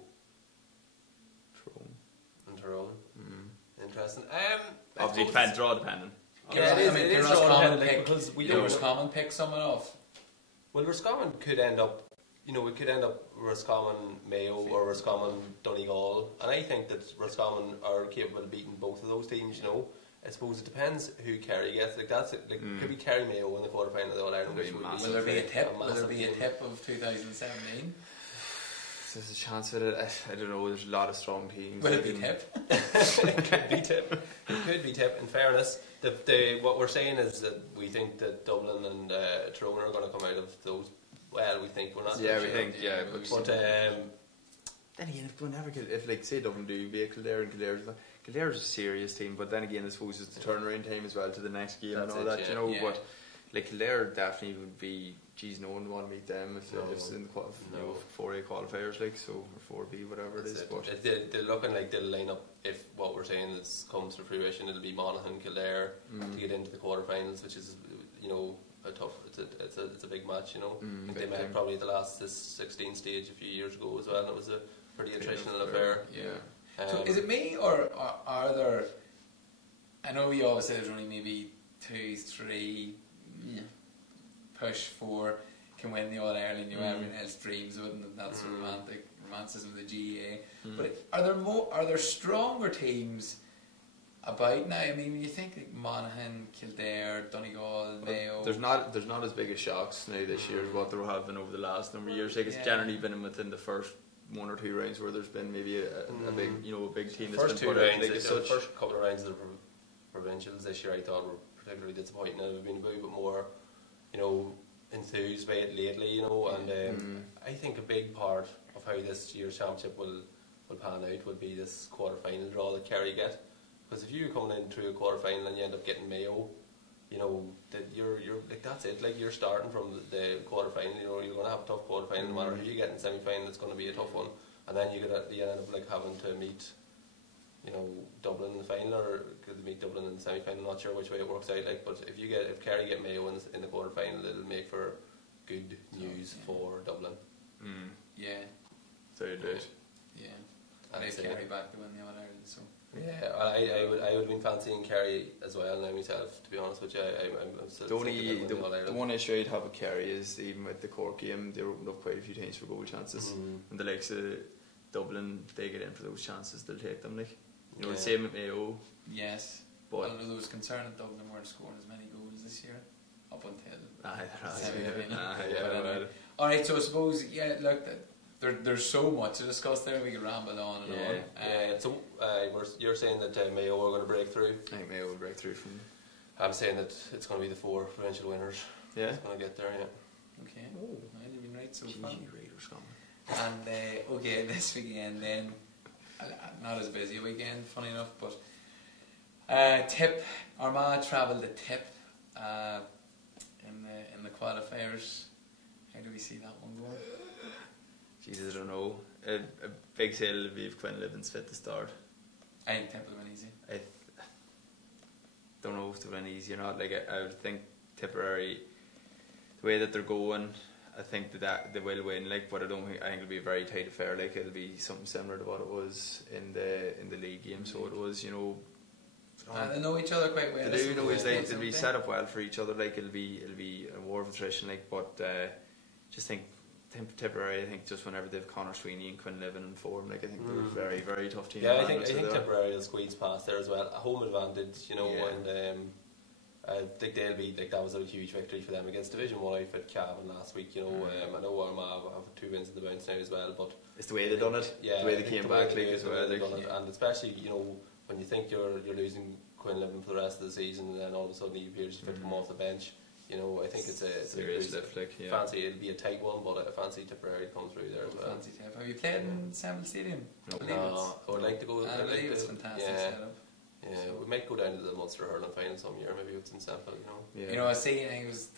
Tyrone. Interesting. obviously draw dependent. Yeah, it is Roscommon because we did don't. Roscommon pick someone off. Well, Roscommon could end up, you know, it could end up Roscommon Mayo or Roscommon Donegal, and I think that Roscommon are capable of beating both of those teams. You know, I suppose it depends who Kerry gets. Like that's it. Like could be Kerry Mayo in the quarterfinal of the All Ireland. Will there be a tip? Will there be a tip of 2017? There's a chance with it. I don't know. There's a lot of strong teams. Will it be tip? It could be tip. It could be tip. In fairness, what we're saying is that we think that Dublin and Tyrone are going to come out of those. Well, we think we're not. Yeah, we sure. think. Yeah, but Then again, if like say Dublin do beat Kildare and Kildare's a serious team, but then again, I suppose it's the turnaround time as well to the next game and all that. You know, but like Kildare definitely would be geez, no one want to meet them if it's in the 4A qualifiers, like, so, or 4B, whatever it is. But they're looking like they'll line up, if what we're saying comes to fruition, it'll be Monaghan, Kildare to get into the quarterfinals, which is, you know, a tough. It's a big match, you know. I think they met probably at the last 16 stage a few years ago as well, and it was a pretty attritional affair. Yeah. So is it me, or are there? I know you always say there's only maybe 2, 3, push 4 can win the All Ireland. You know, everyone else dreams of it, and that's the romanticism of the GAA. But are there stronger teams about now? I mean, when you think like Monaghan, Kildare, Donegal, Mayo, there's not as big a shocks now this year as what there have been over the last number of years. Like, it's generally been within the first 1 or 2 rounds where there's been maybe a big, you know, a big team that's been put out. Like, the first couple of rounds of the provincials this year I thought were particularly disappointing. I've been a bit more, you know, enthused by it lately, you know, and I think a big part of how this year's championship will pan out would be this quarter-final draw that Kerry get. Because if you're coming into a quarter-final and you end up getting Mayo, you know, that you're like, that's it, like, you're starting from the quarter-final, you know, you're going to have a tough quarter-final, no matter who you get in semi-final, it's going to be a tough one, and then you end up like having to meet, you know, Dublin in the final, or could they meet Dublin in the semi-final, not sure which way it works out, like, but if Kerry get Mayo in the quarter-final, it'll make for good news for Dublin. Yeah. Very good. Yeah. And they've Kerry back to win the All Ireland, so. Yeah, I would have been fancying Kerry as well now myself, to be honest with you. I'm still the one issue I'd have with Kerry is, even with the Cork game, they opened up quite a few times for goal chances, and the likes of Dublin, they get in for those chances, they'll take them, like, you know, the same at Mayo. Yes, but there was concern that Dublin weren't scoring as many goals this year up until alright, so I suppose, look, there's so much to discuss there. We could ramble on and on. So you're saying that Mayo are going to break through? I think Mayo will break through from. I'm saying that it's going to be the 4 provincial winners. Yeah, it's going to get there. Yeah. Okay. Oh, you've been right so far. And okay, this weekend then, not as busy a weekend, funny enough, but Tip, Armagh travelled to Tip in the qualifiers. How do we see that one going? Jesus, I don't know. A big sale will be if Quinlivan's fit to start. I think Tip will win easy. I don't know if they'll win easy or not. Like, I would think Tipperary, the way that they're going, I think that they will win. Like, but I think it'll be a very tight affair. Like, it'll be something similar to what it was in the league game. So it was, you know. They know each other quite well. They do know they'll be set up well for each other. Like, it'll be a war of attrition. Like, but just think. Tipperary, I think, just whenever they've Conor Sweeney and Quinlivan in form, like, I think they're a very, very tough team. Yeah, I think Tipperary will squeeze past there as well. A home advantage, you know, and I think they'll be, like, that was a huge victory for them against Division 1 outfit Cavan last week, you know. I know Armagh have 2 wins in the bounce now as well, but it's the way they've done it, the way they came back, like, as well. And especially, you know, when you think you're losing Quinlivan for the rest of the season, and then all of a sudden he appears to come off the bench. You know, I think it's a serious lift, like, fancy. It'll be a tight one, but I fancy Tipperary come through there as well. Fancy Tip. Have you played in Semple Stadium? No, I would like to go. I believe it's fantastic setup. Yeah, we might go down to the Munster hurling final some year. Maybe it's in Semple, you know. Yeah. You know, I see. It was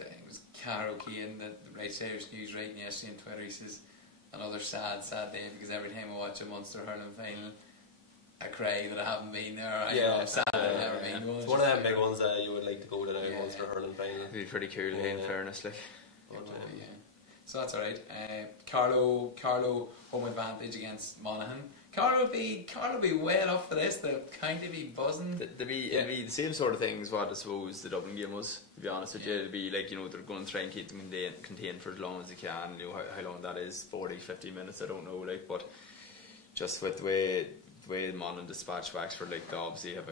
Carol Keane, the Right Irish News writing yesterday on Twitter. He says another sad day because every time I watch a Munster hurling final, I cry that I haven't been there. I'm sad I've never been. It's one of them big ones that you would like to go to now, Munster hurling final. It'd be pretty cool, in fairness, like. So that's alright. Carlo home advantage against Monaghan. Carlo will be well up for this. They'll kind of be buzzing. It'll be the same sort of thing as what I suppose the Dublin game was, to be honest with you. It'll be like, you know, they're going to try and keep them contained for as long as they can. You know, how long that is, 40, 50 minutes, I don't know, like, but just with the way Monaghan dispatch Wexford, like, they obviously have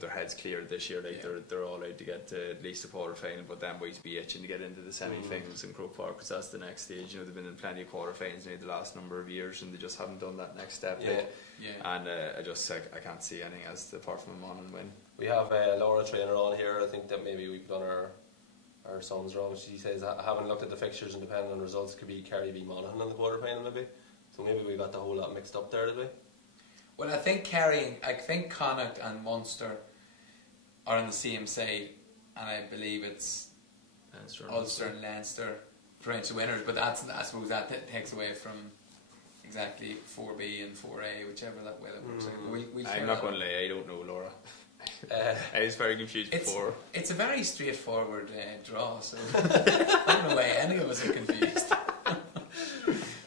their heads cleared this year, like, they're all out to get to at least a quarter final, but then boys be itching to get into the semi-finals in Croke Park, because that's the next stage. You know, they've been in plenty of quarter finals now the last number of years, and they just haven't done that next step. And I can't see anything else apart from a Monaghan win. We have Laura Traynor on here. I think that maybe we've done our sums wrong. She says, having looked at the fixtures and depending on results, could be Kerry v Monaghan in the quarter final maybe. So maybe we got the whole lot mixed up there, did we? Well, I think Connacht and Munster are on the same side, and I believe it's Ulster and Leinster provincial winners, but I suppose that takes away from exactly 4B and 4A, whichever that way that works out. I'm not going to lie, I don't know, Laura. I was very confused before. It's a very straightforward draw, so I don't know why any of us are confused.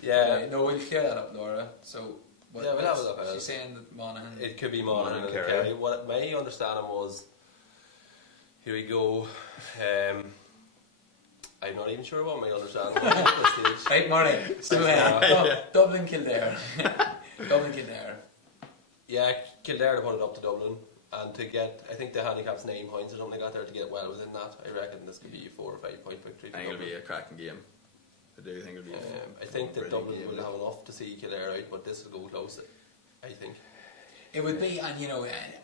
Yeah. No, we'll clear that up, Laura. So, we'll have a look at it. She's saying that Monaghan. It could be Monaghan and Kerry. What my understanding was, here we go. I'm not even sure what my understanding was at this stage. Right, Marty. So, Dublin, Kildare. Dublin, Kildare. Yeah, Kildare to put it up to Dublin. And to get, I think the handicap's 9 points or something like that there to get well within that. I reckon this could be a 4 or 5 point victory. I think it'll be a cracking game. I do think it'll be I think that Dublin will have enough to see Kildare out, but this will go close, I think. It would be, and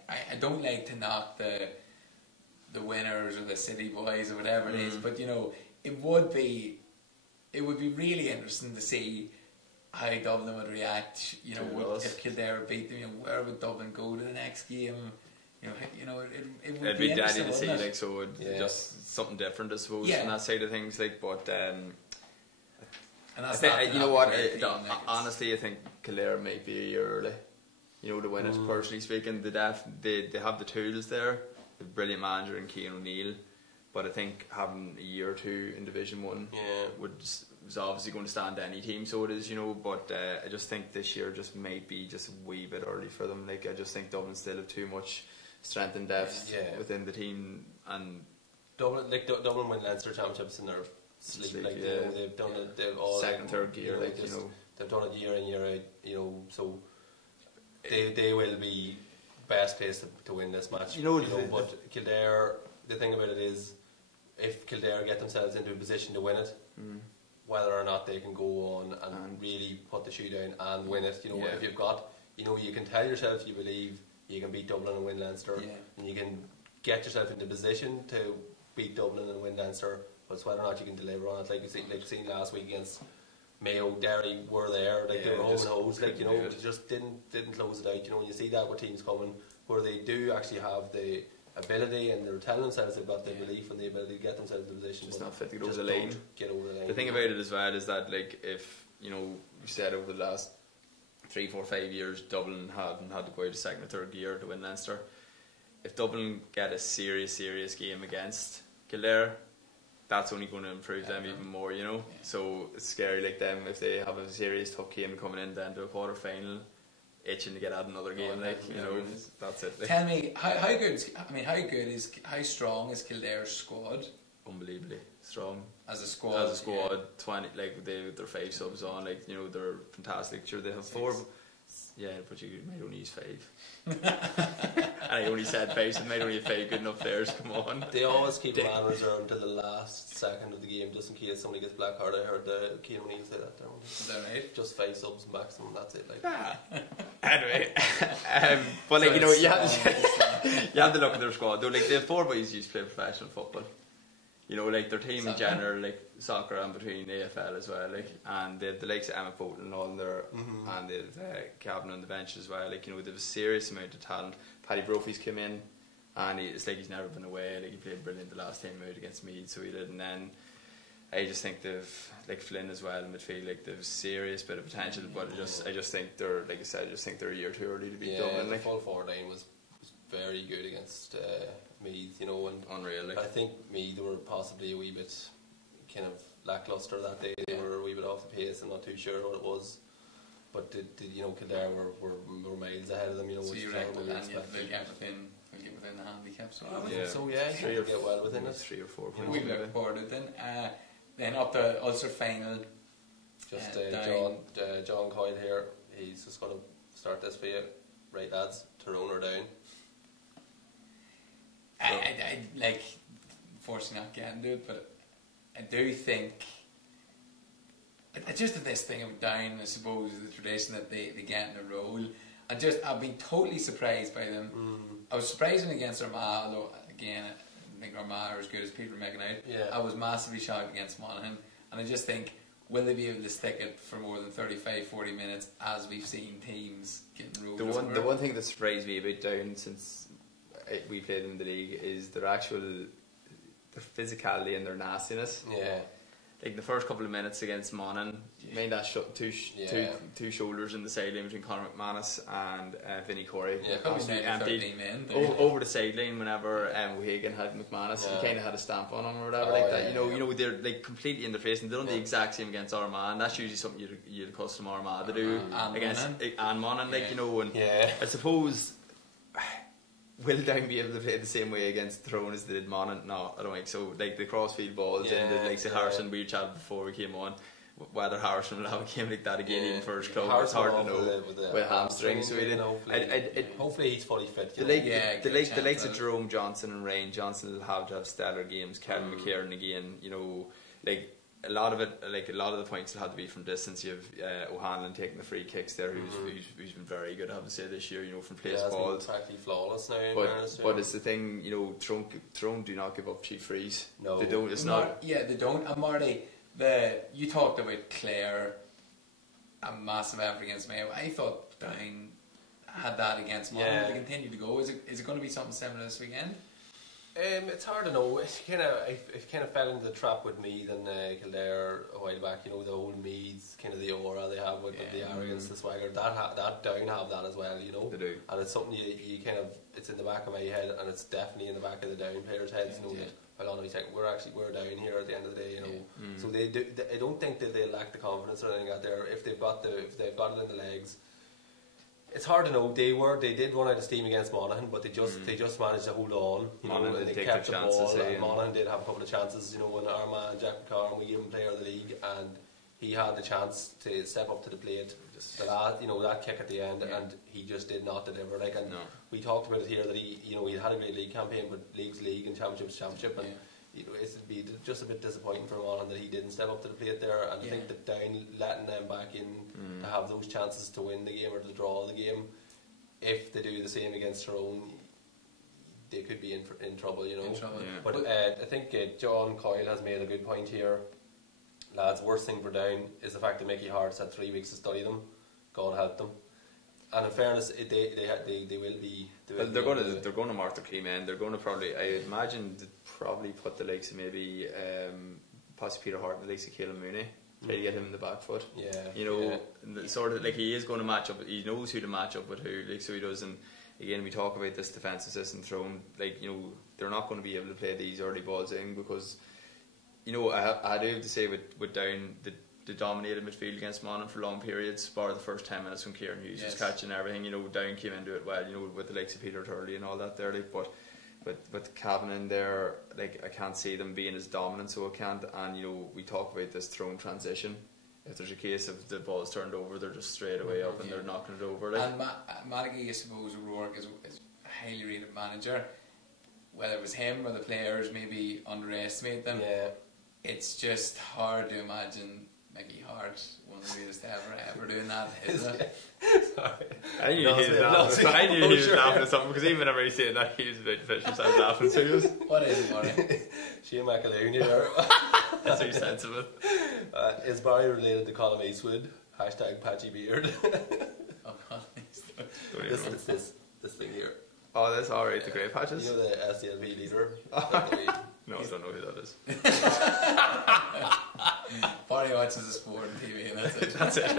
I don't like to knock the winners or the city boys or whatever it is, but it would be really interesting to see how Dublin would react. If Kildare beat them, where would Dublin go to the next game? It would It'd be daddy to see, just something different, I suppose, Yeah. on that side of things. But and that's I think, honestly, I think Kildare might be a year early. To win it. Personally speaking, they have the tools there. The brilliant manager in Cian O'Neill, but I think having a year or two in Division 1 was obviously going to stand any team, so it is, but I just think this year just might be just a wee bit early for them. I just think Dublin still have too much strength and depth within the team, and Dublin win Leinster championships in their sleep. They've done it. They've all second and third gear, they've done it year in year out. So they will be best placed to win this match. But Kildare, the thing about it is, if Kildare get themselves into a position to win it, whether or not they can go on and really put the shoe down and win it. If you've got, you can tell yourself you believe you can beat Dublin and win Leinster, and you can get yourself into position to beat Dublin and win Leinster, but it's whether or not you can deliver on it. Like you seen last week against Mayo, Derry were there, they were home and hose, they just didn't close it out. When you see that with teams coming where they do actually have the ability and they're telling themselves they've got the belief and the ability to get themselves in the position, just not fit to get over the lane. The thing about it as well is that, if we said over the last 3, 4, 5 years Dublin haven't had to go out to second or third gear to win Leinster. If Dublin get a serious game against Kildare, that's only going to improve them even more, So it's scary, them, if they have a serious tough game coming in then to a quarter final, itching to get out another game, that's it. Tell me, how strong is Kildare's squad? Unbelievably strong. As a squad, 20, their 5 subs on, they're fantastic. Sure, they have 4. Yeah, but you might only use 5. And I only said 5, so they might only have 5 good enough players. Come on. They always keep a man reserved until the last second of the game, just in case somebody gets black card. I heard Cian O'Neill say that there. Is that right? Just 5 subs maximum. That's it. Anyway, but you have to look at their squad. Though, the 4 boys used to play professional football. Their team in general, soccer and between AFL as well, and they have the likes of Emma Bolton and all there, and they have Cavan on the bench as well. They have a serious amount of talent. Paddy Brophy's come in, and it's he's never been away. He played brilliant the last time out against Meath, so he did. And then I just think they've Flynn as well in midfield. They've serious bit of potential, but I just think they're a year too early to beat Dublin. The full forward line was very good against Meath, and unreal. I think Meath were possibly a wee bit kind of lacklustre that day. They were a wee bit off the pace. I'm not too sure what it was, but Kildare were miles ahead of them. So you reckon they'll get within the handicap? So they'll get well within it. 3 or 4 points. We'll look forward to it then up the Ulster final. Just John Coyle here. He's just going to start this for you. Right, lads, Tyrone are down. I fortunately not getting to it, but I do think just that this thing of down, I suppose, is the tradition that they get in a role. I've been totally surprised by them. I was surprised when against Armagh, although again I think Armagh are as good as people are making out. I was massively shocked against Monaghan, and I just think, will they be able to stick it for more than 35-40 minutes as we've seen teams getting rolled? The one thing that surprised me about Down since we played in the league is their physicality and their nastiness. Yeah. Like the first couple of minutes against Monaghan, made that two shoulders in the sideline between Conor McManus and Vinnie Corey. Yeah, absolutely empty. Over the sideline whenever O'Hagan had McManus, he kind of had a stamp on him or whatever that. You know, they're like completely in their face, and they're doing the exact same against Armagh, and that's usually something you'd accustom Armagh to do against Monaghan, like, you know. And I suppose, will Down be able to play the same way against Tyrone as they did Monaghan? No, I don't think so. Like the crossfield balls and the likes of Harrison, we chatted before we came on, whether Harrison will have a game like that again even for his club, it's hard to know with hamstrings. Hopefully he's fully fit. The likes of Jerome Johnson and Ryan Johnson will have to have stellar games. Kevin McCarron again, you know, like a lot of the points will have to be from distance. You have O'Hanlon taking the free kicks there, who's been very good, I have to say, this year, you know, from place balls. Practically flawless now. But it's the thing, you know, Tyrone do not give up cheap frees. No, they don't. It's not. Yeah, they don't. And Marty, you talked about Clare, a massive effort against Mayo. I thought Down had that against Monaghan. They continue to go. Is it going to be something similar this weekend? It's hard to know. It kind of fell into the trap with Meath and Kildare a while back. You know, the whole Meaths, kind of the aura they have with the arrogance, the swagger. That Down have that as well. You know, they do. And it's something you kind of, it's in the back of my head, and it's definitely in the back of the Down players' heads. You know, that well, on second, we're down here at the end of the day. You know, so they do. I don't think that they lack the confidence or anything out there. If they've got it in the legs. It's hard to know. They did run out of steam against Monaghan, but they just managed to hold on. You know, and they kept the ball. And Monaghan did have a couple of chances. You know, when Armagh and Jack McCarron, we gave him player of the league, and he had the chance to step up to the plate. That kick at the end, and he just did not deliver. Like, and we talked about it here that he had a great league campaign, but league's league and championship, and it'd be just a bit disappointing for Monaghan that he didn't step up to the plate there. And I think that Down letting them back in to have those chances to win the game or to draw the game, if they do the same against Tyrone, they could be in trouble, you know. But I think John Coyle has made a good point here. Lads, worst thing for Down is the fact that Mickey Hart's had 3 weeks to study them. God help them. And in fairness, they will be. They're going to mark their clean end. They're going to probably, I imagine, probably put the likes of maybe possibly Peter Hart and the likes of Caelan Mooney. Try to get him in the back foot. Sort of like he is going to match up. He knows who to match up with who, like, so he does. And again, we talk about this defensive system thrown. Like, you know, they're not going to be able to play these early balls in because, you know, I do have to say with Down they dominated midfield against Monaghan for long periods, bar the first 10 minutes when Kieran Hughes was catching everything. You know, Down came into it well, you know, with the likes of Peter Turley and all that there. Like, but with Cavan in there, like, I can't see them being as dominant, so I can't. And, you know, we talk about this thrown transition. If there's a case of the ball's turned over, they're just straight away up and they're knocking it over. Like. And Malachy, I suppose, O'Rourke is a highly rated manager. Whether it was him or the players maybe underestimate them. It's just hard to imagine Mickey Hart, one of the greatest ever doing that, isn't it? Sorry. I knew he was laughing at something, because even whenever he said that, he was about to finish himself laughing. So he was. What is it, Marty? Shane McAloon here. That's too sensible. Is Barry related to Colin Eastwood? Hashtag Patchy Beard. Oh, Colin Eastwood. This thing here. Oh, that's alright, the grey patches? You know the SDLP leader? No, I don't know who that is. Barry watches the sport on TV and that's it. That's it,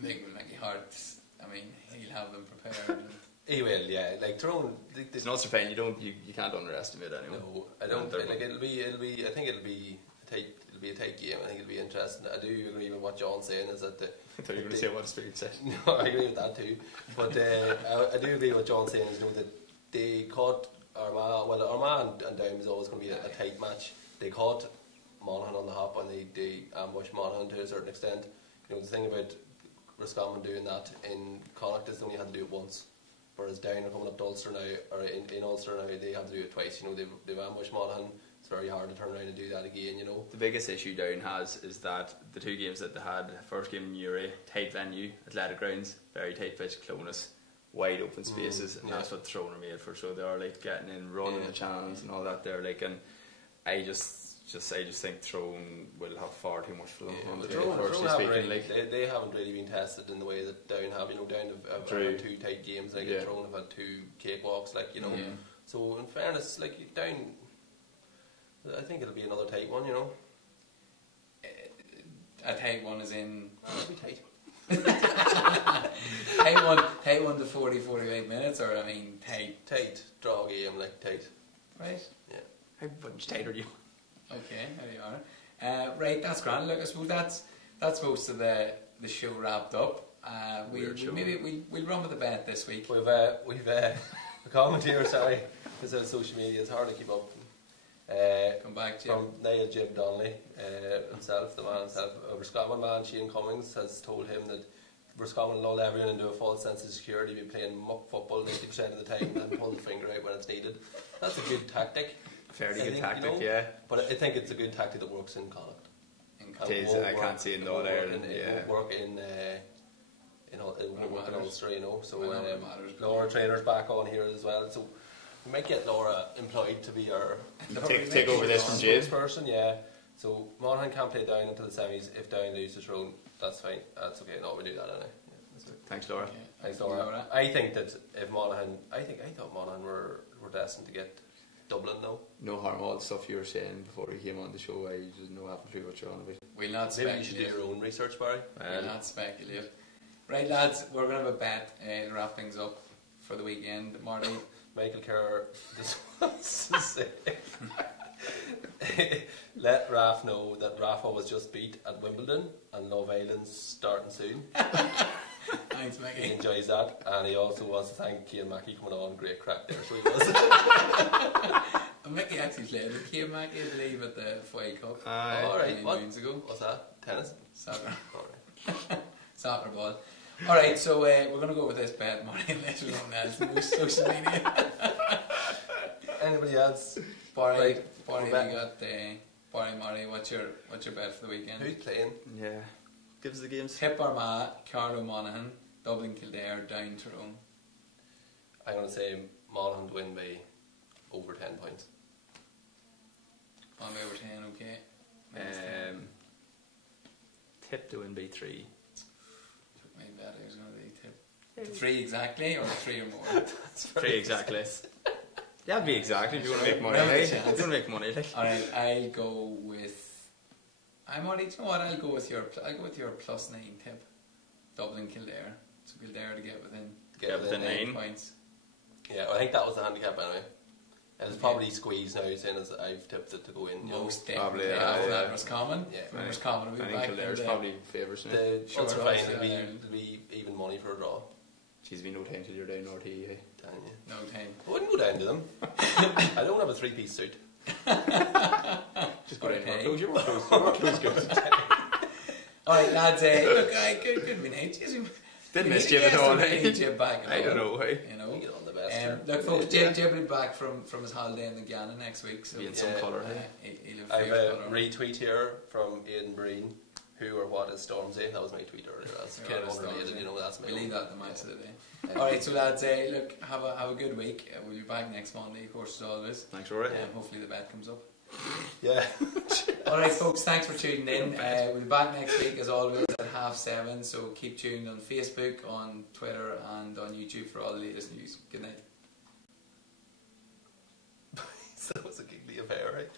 Mickey Hart, I mean, he'll have them prepared. He will, yeah. Like Tyrone, it's not so fine. You can't underestimate anyone. No, I don't. Like it'll be. I think it'll be a tight game. I think it'll be interesting. I do agree with what John's saying. Is that I thought you were going to say what Speed said. No, I agree with that too. But I do agree with what John's saying. Is, you know, that they caught Armagh. Well, Armagh and Down is always going to be a tight match. They caught Monaghan on the hop and they ambushed Monaghan to a certain extent. You know, the thing about Roscommon doing that in Connacht is they only had to do it once. Whereas Down are coming up to Ulster now, or in Ulster now, they have to do it twice. You know, they've ambushed Monaghan. It's very hard to turn around and do that again. You know, the biggest issue Down has is that the 2 games that they had, first game in Newry, tight venue, athletic grounds, very tight pitch, Clonus, wide open spaces, and that's what Tyrone are made for. So they are like getting in, running the channels and all that there. Like, and I just think Tyrone will have far too much for them. They haven't really been tested in the way that Down have. You know, Down have had 2 tight games. Like Tyrone have had 2 cakewalks. Like, you know, So in fairness, like down, I think it'll be another tight one, you know. A tight one is in... It'll be tight. tight one to 40-48 minutes, or I mean tight. Tight, draw game, like tight. Right? Yeah. How much tighter are you? Okay, there you are. Right, that's grand. Look, I suppose that's most of the show wrapped up. We'll run with the bet this week. We've a comment here, sorry, because on social media it's hard to keep up. Come back, Jim. From Niall Jim Donnelly himself, the man himself, Roscommon man Shane Cummings has told him that Roscommon lull everyone into a false sense of security, be playing muck football 90% of the time and pull the finger out when it's needed. That's a good tactic. Fairly good tactic, yeah. But I think it's a good tactic that works in Connacht. It is, I can't see it in all Ireland. It won't work in Ulster, you know. So Laura Trainer's back on here as well. So we might get Laura employed to be our take over this from Jade. Person, yeah. So Monaghan can't play down into the semis. If Down loses Tyrone, that's fine. That's okay. No, we do that anyway. Yeah, thanks, Laura. Okay. Thanks, Laura. I think that if Monaghan, I thought Monaghan were destined to get Dublin though. No harm, all the stuff you were saying before we came on the show, I just know half the what you're on about. We'll not Maybe speculate. you should do your own research, Barry. We'll not speculate. Right, lads, we're going to have a bet to wrap things up for the weekend. Marty. Michael Kerr just wants to say, let Raf know that Rafa was just beat at Wimbledon and Love Island's starting soon. Thanks, Mickey. He enjoys that, and he also wants to thank Cian Mackey coming on. Great crack there, so he was. And Mickey actually played with Cian Mackey, I believe, at the FA Cup. Alright, what? Moons ago. What's that? Tennis? Soccer. Alright. Soccer ball. Alright, so we're going to go with this bet, Marty, unless we don't else on social media. Anybody else? Barry, Right, we got Barry, Marty, what's your bet for the weekend? Who's playing? Yeah. Give us the games. Tip Armagh, Carlow Monaghan, Dublin Kildare, Down Tyrone. I'm going to say Monaghan to win by over 10 points. On over 10, okay. Tip to win by 3. My bet is going to be tip 3 exactly, or 3 or more. 3 exactly. That'd be exactly if you want to make money. If you want to make money, like. Alright, I'll go with. I'm already. Do you know what? I'll go with your +9 tip. Dublin Kildare. So Kildare to get within 9 points. Yeah, I think that was the handicap anyway. And it's probably squeezed now, saying as I've tipped it to go in. Most probably, after that Roscommon. Yeah. Roscommon will I be think back. Kildare's probably favours now. The Sure, odds are fine. obviously, It'll be even money for a draw. She's been no time till you're down North hey. Damn you. No time. I wouldn't go down to them. I don't have a 3-piece suit. Just go down Okay. to more clothes. Good. Alright, lads, look, good win. Didn't miss Jim at all, Jim back. I don't know, hey. You know. You get on the best. Look, folks, Jim will be back from his holiday in the Ghana next week. So Be in some colour, hey. He'll I have fair a colour. retweet here from Aidan Breen. Who or what is Stormzy? That was my tweet earlier. That's Who kind or of is unrelated, Stormzy? you know. That's my We'll own. leave that in the match of the day. Alright, so lads, look, have a good week. We'll be back next Monday, of course, as always. Thanks, Rory. Hopefully the bet comes up. Yeah. Alright, folks, thanks for tuning in. We'll be back next week, as always, at 7:30. So keep tuned on Facebook, on Twitter, and on YouTube for all the latest news. Good night. So that was a giggly affair, right?